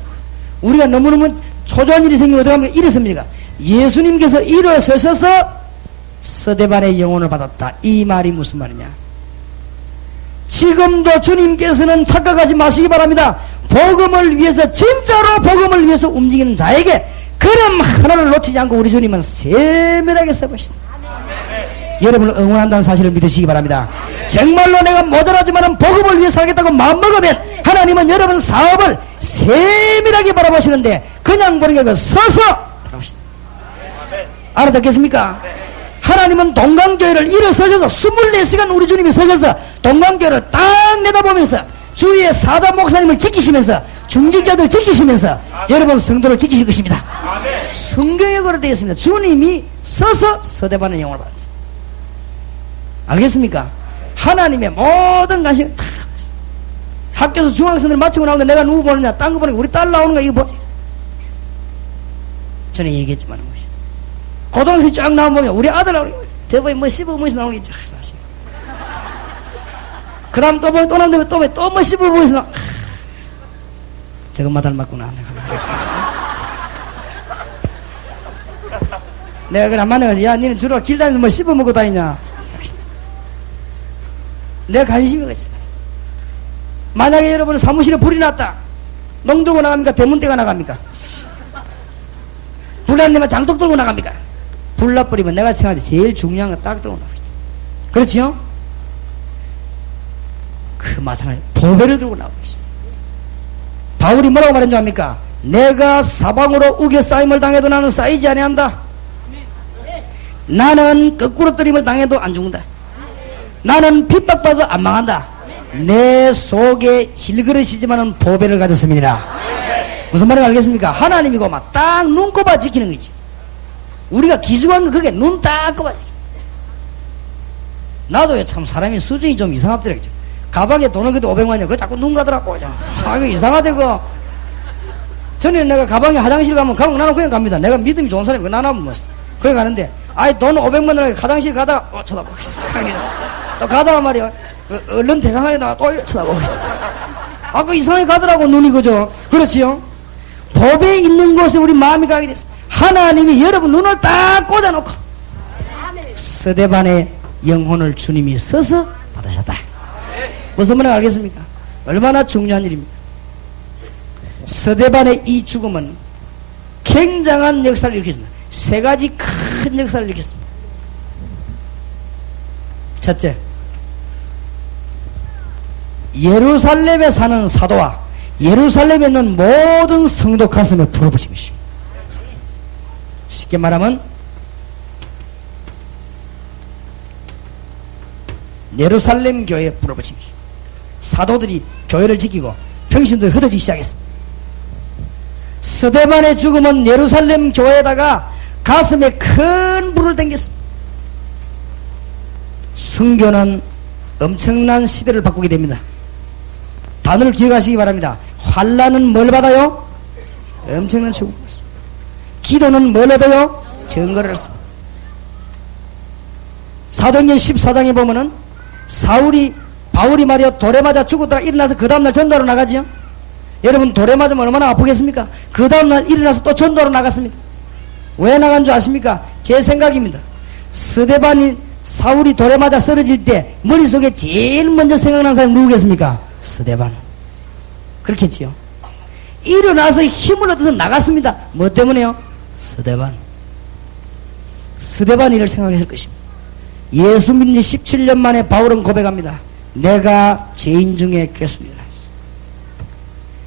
우리가 너무너무 초조한 일이 생기면 어떻게 합니까? 일어섭니까? 예수님께서 일어서셔서 스데반의 영혼을 받았다. 이 말이 무슨 말이냐? 지금도 주님께서는 착각하지 마시기 바랍니다. 복음을 위해서, 진짜로 복음을 위해서 움직이는 자에게 걸음 하나를 놓치지 않고 우리 주님은 세밀하게 써보신다. 여러분을 응원한다는 사실을 믿으시기 바랍니다. 정말로 내가 모자라지만 복음을 위해 살겠다고 마음먹으면 하나님은 여러분 사업을 세밀하게 바라보시는데 그냥 보는 게 아니라 서서 바라보신다. 알아듣겠습니까? 하나님은 동강교회를 일어서셔서 24시간 우리 주님이 서셔서 동강교회를 딱 내다보면서 주위의 사자 목사님을 지키시면서 중직자들 지키시면서 여러분 성도를 지키실 것입니다. 성경에 그렇게 되어 있습니다. 주님이 서서 서대반의 영혼을 받았어요. 알겠습니까? 하나님의 모든 관심이 다 학교에서 중학생들 마치고 나오는데 내가 누구 보느냐 딴 거 보니까 우리 딸 나오는 거 이거 보지. 전에 얘기했지만 고등학생 쫙 나오면 우리 아들 나오는 거 저번에 뭐 15분에서 나오는 게 사실 그 다음 또 보면 또 나오는데 또 뭐 15분에서 나오는 저것만 닮았구나 내가 그냥 만나가지고 야 니는 주로 길 다니면서 뭐 씹어먹고 다니냐 내가 관심이 가지. 만약에 여러분 사무실에 불이 났다 농 들고 나갑니까 대문대가 나갑니까 불 안 내면 장독 들고 나갑니까 불 나버리면 내가 생각할 때 제일 중요한 거 딱 들고 나갑니다. 그렇지요? 그 마찬가지 보배를 들고 나오고 있어요. 바울이 뭐라고 말한 줄 압니까? 내가 사방으로 우겨 쌓임을 당해도 나는 쌓이지 아니한다. 나는 거꾸로 뜨림을 당해도 안 죽는다. 나는 핍박받아도 안 망한다. 내 속에 질그릇이지만은 보배를 가졌습니다. 무슨 말인지 알겠습니까? 하나님이고 막 딱 눈꼽아 지키는 거지. 우리가 기죽한 거 그게 눈 딱 꼽아 지키. 나도 참 사람이 수준이 좀 이상하더라고요. 가방에 돈을 그때 500만이야. 그거 자꾸 눈 가더라고. 아, 이거 이상하대, 그거. 전에 내가 가방에 화장실 가면 나는 그냥 갑니다. 내가 믿음이 좋은 사람이 나는 뭐. 그래 가는데, 아이, 돈 500만 원에 화장실 가다가, 쳐다보고 있어. 또 가다가 말이야. 얼른 대강에다가 또 이렇게 쳐다보고 있어. 아, 그 이상하게 가더라고, 눈이 그죠? 그렇지요? 법에 있는 곳에 우리 마음이 가게 됐습니다. 하나님이 여러분 눈을 딱 꽂아놓고, 스데반의 영혼을 주님이 서서 받으셨다. 무슨 말인지 알겠습니까? 얼마나 중요한 일입니까? 스데반의 이 죽음은 굉장한 역사를 일으켰습니다. 세 가지 큰 역사를 일으켰습니다. 첫째, 예루살렘에 사는 사도와 예루살렘에 있는 모든 성도 가슴에 불을 붙인 것입니다. 쉽게 말하면 예루살렘 교회에 불을 붙인 것입니다. 사도들이 교회를 지키고 평신들이 흩어지기 시작했습니다. 스데반의 죽음은 예루살렘 교회에다가 가슴에 큰 불을 땡겼습니다. 순교는 엄청난 시대를 바꾸게 됩니다. 단어를 기억하시기 바랍니다. 환난은 뭘 받아요? 엄청난 축복을 받습니다. 기도는 뭘 얻어요? 증거를 얻습니다. 사도행전 14장에 보면은 바울이 말이요 돌에 맞아 죽었다가 일어나서 그 다음날 전도하러 나가지요. 여러분 돌에 맞으면 얼마나 아프겠습니까? 그 다음날 일어나서 또 전도하러 나갔습니다. 왜 나간 줄 아십니까? 제 생각입니다. 사울이 돌에 맞아 쓰러질 때 머릿속에 제일 먼저 생각나는 사람이 누구겠습니까? 스데반. 그렇겠지요. 일어나서 힘을 얻어서 나갔습니다. 뭐 때문에요? 스데반 일을 생각했을 것입니다. 예수 믿는 지 17년 만에 바울은 고백합니다. 내가 죄인 중에 괴순이라 했어.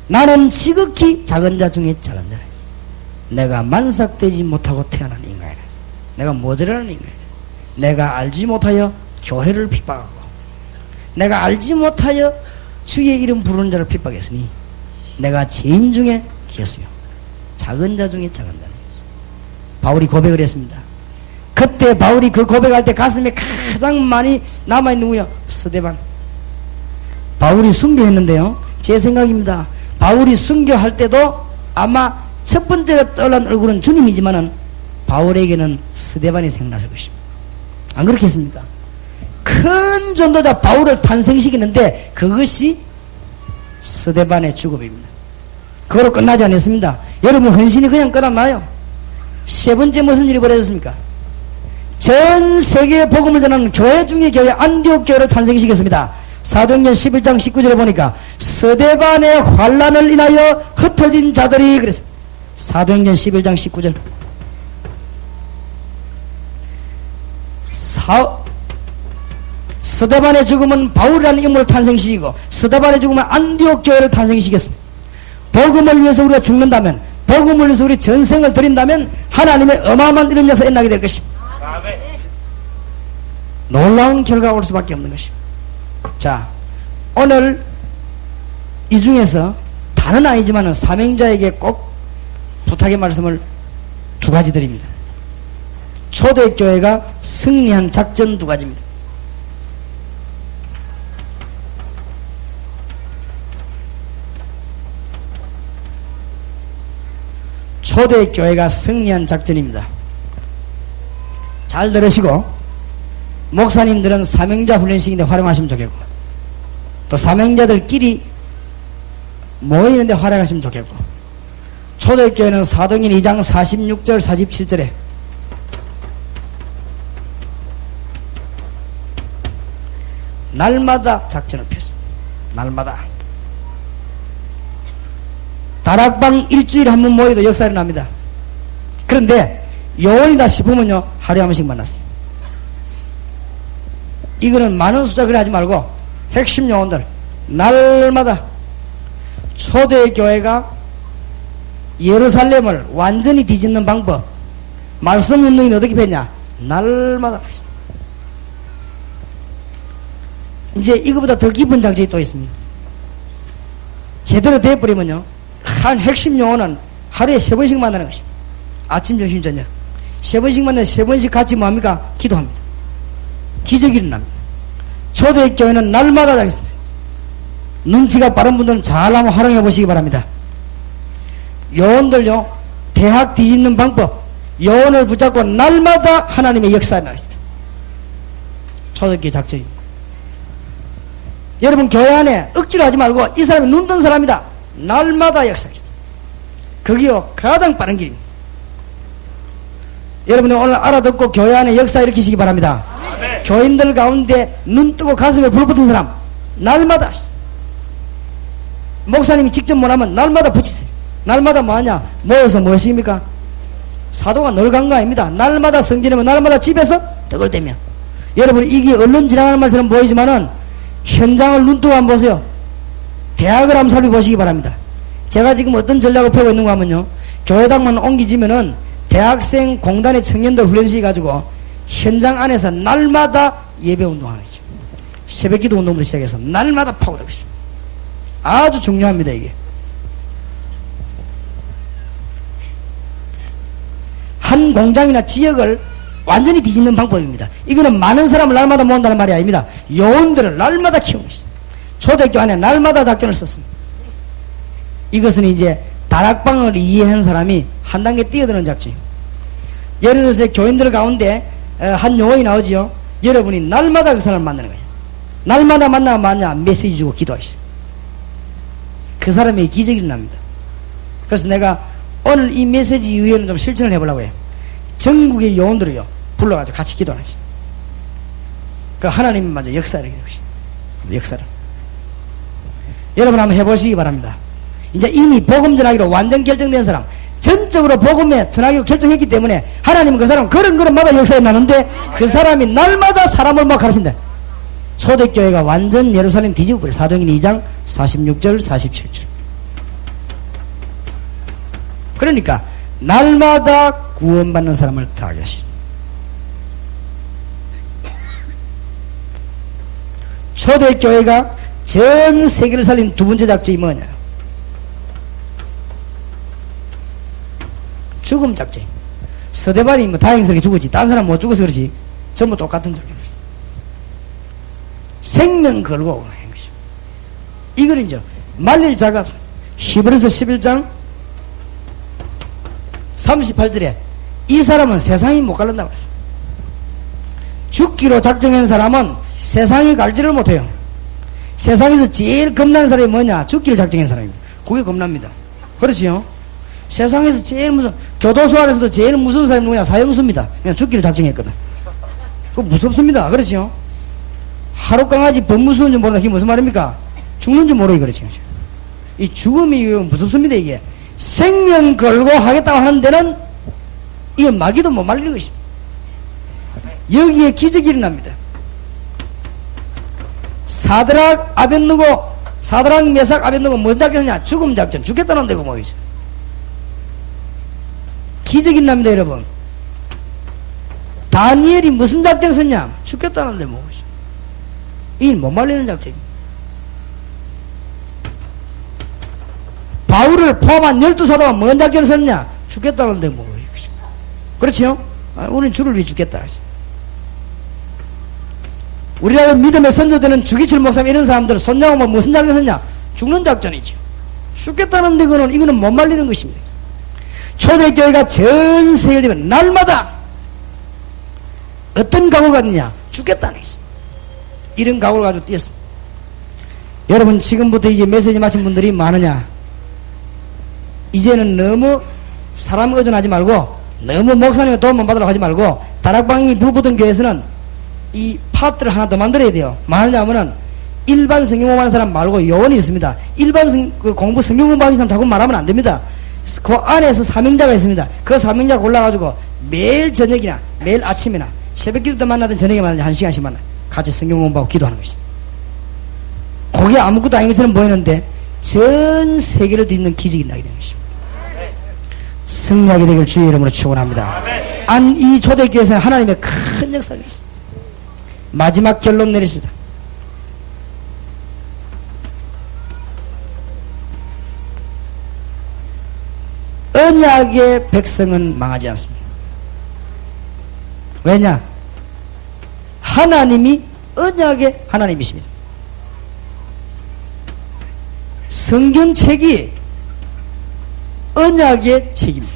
나는 지극히 작은 자 중에 작은 자라 했어. 내가 만삭되지 못하고 태어난 인간이라 했어. 내가 모자라는 인간이라 했어. 내가 알지 못하여 교회를 핍박하고 내가 알지 못하여 주의 이름 부르는 자를 핍박했으니 내가 죄인 중에 괴수요 작은 자 중에 작은 자라 했어. 바울이 고백을 했습니다. 그때 바울이 그 고백할 때 가슴에 가장 많이 남아있는 누구요? 스데반. 바울이 순교했는데요, 제 생각입니다. 바울이 순교할 때도 아마 첫 번째로 떠올란 얼굴은 주님이지만은 바울에게는 스데반이 생각났을 것입니다. 안 그렇겠습니까? 큰 전도자 바울을 탄생시키는데 그것이 스데반의 죽음입니다. 그거로 끝나지 않았습니다. 여러분 헌신이 그냥 끝났나요? 세 번째 무슨 일이 벌어졌습니까? 전 세계에 복음을 전하는 교회 중에 교회 안디옥 교회를 탄생시켰습니다. 사도행전 11장 19절에 보니까 스데반의 환난을 인하여 흩어진 자들이 그랬습니다. 사도행전 11장 19절. 스데반의 죽음은 바울이라는 인물을 탄생시키고 스데반의 죽음은 안디옥 교회를 탄생시켰습니다. 복음을 위해서 우리가 죽는다면, 복음을 위해서 우리 전생을 드린다면 하나님의 어마어마한 이런 역사가 일어나게 될 것입니다. 놀라운 결과가 올 수밖에 없는 것입니다. 자, 오늘 이 중에서 다는 아니지만 사명자에게 꼭 부탁의 말씀을 두 가지 드립니다. 초대교회가 승리한 작전 두 가지입니다. 초대교회가 승리한 작전입니다. 잘 들으시고 목사님들은 사명자 훈련식인데 활용하시면 좋겠고 또 사명자들끼리 모이는데 활용하시면 좋겠고 초대교회는 사도행전 2장 46절 47절에 날마다 작전을 폈습니다. 날마다 다락방 일주일에 한 번 모여도 역사가 납니다. 그런데 요원이다 싶으면요 하루에 한 번씩 만났어요. 이거는 많은 숫자 그래 하지 말고 핵심 요원들 날마다 초대교회가 예루살렘을 완전히 뒤집는 방법 말씀 운동이 어떻게 폈냐 날마다 이제 이거보다 더 깊은 작전이 또 있습니다. 제대로 돼버리면요 한 핵심 요원은 하루에 3번씩 만나는 것입니다. 아침 점심 저녁 3번씩 만나 3번씩 같이 뭐합니까? 기도합니다. 기적이 일어납니다. 초대교회는 날마다 하겠습니다. 눈치가 빠른 분들은 잘 한번 활용해 보시기 바랍니다. 요원들요 대학 뒤집는 방법 요원을 붙잡고 날마다 하나님의 역사에 나있습니다. 초대교회 작전입니다. 여러분 교회 안에 억지로 하지 말고 이 사람이 눈 뜬 사람이다 날마다 역사하겠습니다. 그게요 가장 빠른 길입니다. 여러분이 오늘 알아듣고 교회 안에 역사 일으키시기 바랍니다. 아멘. 교인들 가운데 눈 뜨고 가슴에 불 붙은 사람 날마다 목사님이 직접 못하면 날마다 붙이세요. 날마다 뭐하냐 모여서 무엇입니까? 사도가 늘 간 거 아닙니다. 날마다 성전이면 날마다 집에서 떡을 떼며 여러분 이게 언론 지나가는 말처럼 보이지만은 현장을 눈뜨고 한번 보세요. 대학을 한번 살펴보시기 바랍니다. 제가 지금 어떤 전략을 펴고 있는가 하면요 교회당만 옮기지면은 대학생 공단의 청년들 훈련시켜 가지고 현장 안에서 날마다 예배 운동하는 거죠. 새벽기도 운동부터 시작해서 날마다 파고들고 있습니다. 아주 중요합니다. 이게 한 공장이나 지역을 완전히 뒤집는 방법입니다. 이거는 많은 사람을 날마다 모은다는 말이 아닙니다. 요원들을 날마다 키우는 것입니다. 초대교회 안에 날마다 작전을 썼습니다. 이것은 이제 다락방을 이해한 사람이 한 단계 뛰어드는 작전입니다. 예를 들어서 교인들 가운데 한 요원이 나오지요. 여러분이 날마다 그 사람을 만나는 거예요. 날마다 만나면 뭐냐 메시지 주고 기도하시죠. 그 사람의 기적이 일어납니다. 그래서 내가 오늘 이 메시지 이후에는 좀 실천을 해보려고 해요. 전국의 요원들을요 불러가지고 같이 기도하는 것이죠. 그 하나님이 먼저 역사를 해주는 것이죠. 역사를 여러분 한번 해보시기 바랍니다. 이제 이미 복음 전하기로 완전 결정된 사람 전적으로 복음에 전하기로 결정했기 때문에 하나님은 그 사람 그런 역사에 나는데 그 사람이 날마다 사람을 막 가르친다. 초대교회가 완전 예루살렘 뒤집어버려. 사도행전 2장 46절 47절. 그러니까 날마다 구원받는 사람을 다 계십니다. 초대교회가 전 세계를 살린 두 번째 작전이 뭐냐? 죽음 작전. 서대반이 뭐 다행스럽게 죽었지 딴 사람 못 죽어서 그렇지 전부 똑같은 작전입니다. 생명 걸고 하는 것이죠. 이걸 이제 말릴 자가 없어요. 히브리서 11장 38절에 이 사람은 세상이 못 갈른다고 했어요. 죽기로 작정한 사람은 세상이 갈지를 못해요. 세상에서 제일 겁나는 사람이 뭐냐? 죽기를 작정한 사람입니다. 그게 겁납니다. 그렇지요? 세상에서 제일 교도소 안에서도 제일 무서운 사람이 누구냐? 사형수입니다. 그냥 죽기를 작정했거든. 그거 무섭습니다. 그렇지요? 하루 강아지 법 무서운 줄 모르는 게 무슨 말입니까? 죽는 줄 모르기 그렇지. 이 죽음이 무섭습니다. 이게 생명 걸고 하겠다고 하는 데는 이게 마귀도 못 말리는 것입니다. 여기에 기적이 일어납니다. 사드락 메삭 아벤느고 뭔 작전이냐? 죽음 작전. 죽겠다는 데고 뭐이지. 기적이 일어납니다. 여러분 다니엘이 무슨 작전을 썼냐? 죽겠다는데 뭐. 이 못 말리는 작전. 바울을 포함한 12사도가 뭔 작전을 썼냐? 죽겠다는데 뭐. 그렇지요? 우리는 주를 위해 죽겠다. 우리나라 믿음의 선조들은 주기철 목사님 이런 사람들은 손잡으면 무슨 작전을 했냐? 죽는 작전이죠. 죽겠다는데 이거는 못 말리는 것입니다. 초대교회가 전 세계를 날마다 어떤 각오가 있느냐? 죽겠다는 것입니다. 이런 각오를 가지고 뛰었습니다. 여러분, 지금부터 이제 메시지 마친 분들이 많으냐? 이제는 너무 사람 의존하지 말고, 너무 목사님의 도움만 받으려고 하지 말고, 다락방이 불붙은 교회에서는 이 파트를 하나 더 만들어야 돼요. 뭐하냐면은 일반 성경 공부하는 사람 말고 요원이 있습니다. 일반 공부 성경 공부하는 사람 자꾸 말하면 안 됩니다. 그 안에서 사명자가 있습니다. 그 사명자가 골라가지고 매일 저녁이나 매일 아침이나 새벽 기도 때 만나든 저녁에 만나든 1시간씩 만나 같이 성경 공부하고 기도하는 것입니다. 그게 아무것도 아닌 것처럼 보이는데 전 세계를 뒤집는 기적이 나게 되는 것입니다. 승리하게 되길 주의 이름으로 축원합니다. 이 초대교회에서는 하나님의 큰 역사를 했습니다. 마지막 결론 내리십니다. 언약의 백성은 망하지 않습니다. 왜냐? 하나님이 언약의 하나님이십니다. 성경책이 언약의 책입니다.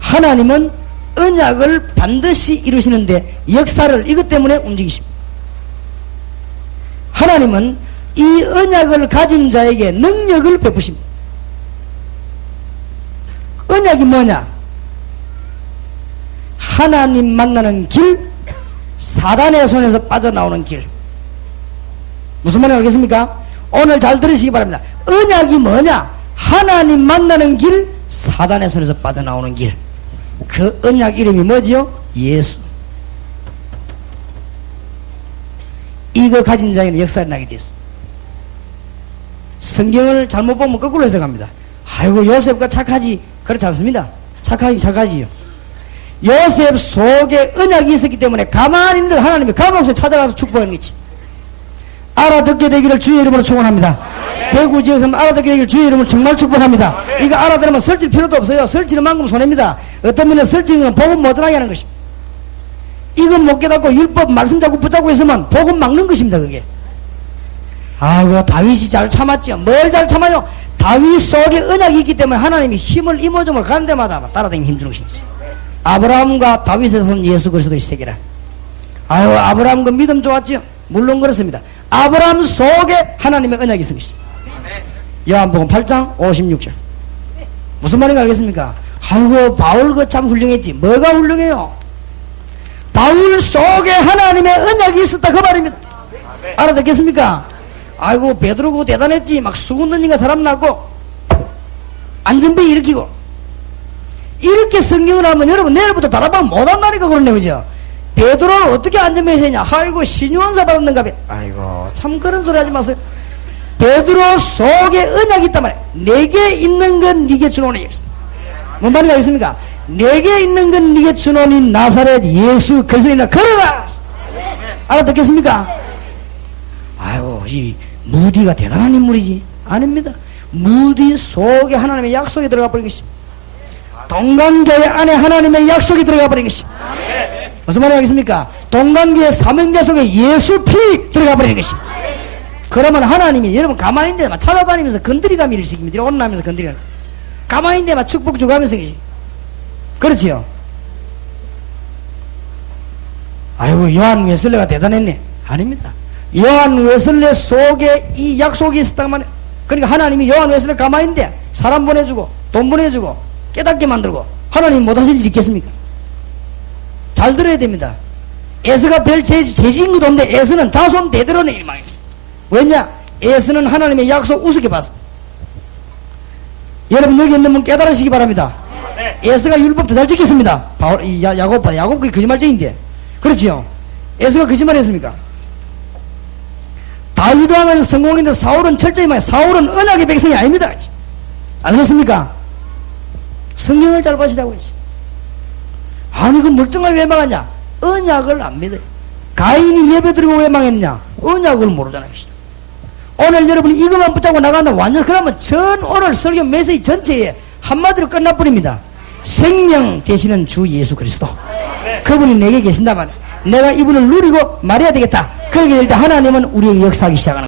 하나님은 언약을 반드시 이루시는데 역사를 이것 때문에 움직이십니다. 하나님은 이 언약을 가진 자에게 능력을 베푸십니다. 언약이 뭐냐? 하나님 만나는 길, 사단의 손에서 빠져나오는 길. 무슨 말인지 알겠습니까? 오늘 잘 들으시기 바랍니다. 언약이 뭐냐? 하나님 만나는 길, 사단의 손에서 빠져나오는 길. 그 언약 이름이 뭐지요? 예수. 이거 가진 자에는 역사가 나게 됐습니다. 성경을 잘못 보면 거꾸로 해석합니다. 아이고 요셉과 착하지. 그렇지 않습니다. 착하지요. 요셉 속에 언약이 있었기 때문에 가만히 있는 하나님이 감옥에 찾아가서 축복하는 거지. 알아듣게 되기를 주의 이름으로 축원합니다. 대구 지역에서 알아듣게 되기를 주의 이름으로 정말 축복합니다. 이거 알아들으면 설칠 필요도 없어요. 설치는 만큼 손해입니다. 어떤 분은 설치는 건 복음 못전하게 하는 것입니다. 이건 못 깨닫고 율법 말씀 자꾸 붙잡고 있으면 복음 막는 것입니다. 그게. 아이고 다윗이 잘 참았죠. 뭘 잘 참아요? 다윗 속에 언약이 있기 때문에 하나님이 힘을 이모저모를 가는 데마다 따라다니면 힘주는 것이지. 아브라함과 다윗의 손 예수 그리스도의 세계라. 아이고 아브라함 그 믿음 좋았죠. 물론 그렇습니다. 아브라함 속에 하나님의 언약이 있은 것이죠. 요한복음 8장 56절. 무슨 말인지 알겠습니까? 아이고 바울 그 참 훌륭했지. 뭐가 훌륭해요? 바울 속에 하나님의 언약이 있었다 그 말입니다. 알아듣겠습니까? 아이고 베드로 그거 대단했지. 막 수군 던진가 사람 낳고 안전비 일으키고 이렇게 성경을 하면 여러분 내일부터 다락방 못한다니까 그러네. 그죠? 베드로를 어떻게 안전비 했냐? 아이고 신유원사 받았는가 봐. 아이고 참 그런 소리 하지 마세요. 베드로 속에 언약이 있단 말이야. 내게 있는 건 네게 주노니. 뭔 말인지 알겠습니까? 내게 있는 건 네게 주노니 나사렛 예수 그리스도이나 걸어라. 알아듣겠습니까? 아이고 이 무디가 대단한 인물이지. 아닙니다. 무디 속에 하나님의 약속이 들어가 버린 것입니다. 동강교회 안에 하나님의 약속이 들어가 버린 것입니다. 무슨 말인지 알겠습니까? 동강교회 사명자 속에 예수 피 들어가 버린 것입니다. 그러면 하나님이 여러분 가만히 있는 데만 찾아다니면서 건드리가미 일시킵니다. 온나면서 건드리가 가만히 있는 데만 축복 주가면서 계시. 그렇지요? 아이고 요한 웨슬레가 대단했네. 아닙니다. 요한 웨슬레 속에 이 약속이 있었단 말이에요. 그러니까 하나님이 요한 웨슬레 가만히 있는데 사람 보내주고 돈 보내주고 깨닫게 만들고 하나님 못하실 일이 있겠습니까? 잘 들어야 됩니다. 에서가 별 죄지은 것도 없는데 에서는 자손 대대로는 일망입니다. 왜냐? 에서는 하나님의 약속 우습게 봤습니다. 여러분 여기 있는 분 깨달으시기 바랍니다. 에서가 율법도 잘 지켰습니다. 야곱보다 야곱이 거짓말쟁인데 그렇지요? 에서가 거짓말했습니까? 다윗 왕은 성공인데 사울은 철저히 말해. 사울은 언약의 백성이 아닙니다. 알겠습니까? 성경을 잘 보시라고 했어요. 아니 그 멀쩡하게 왜 망하냐? 언약을 안 믿어요. 가인이 예배드리고 왜 망했냐? 언약을 모르잖아요. 오늘 여러분이 이것만 붙잡고 나간다 완전 그러면 전 오늘 설교 메시지 전체에 한마디로 끝나버립니다. 생명 되시는 주 예수 그리스도, 그분이 내게 계신다면 내가 이분을 누리고 말해야 되겠다. 그렇게 될 때 하나님은 우리의 역사하기 시작하는 거예요.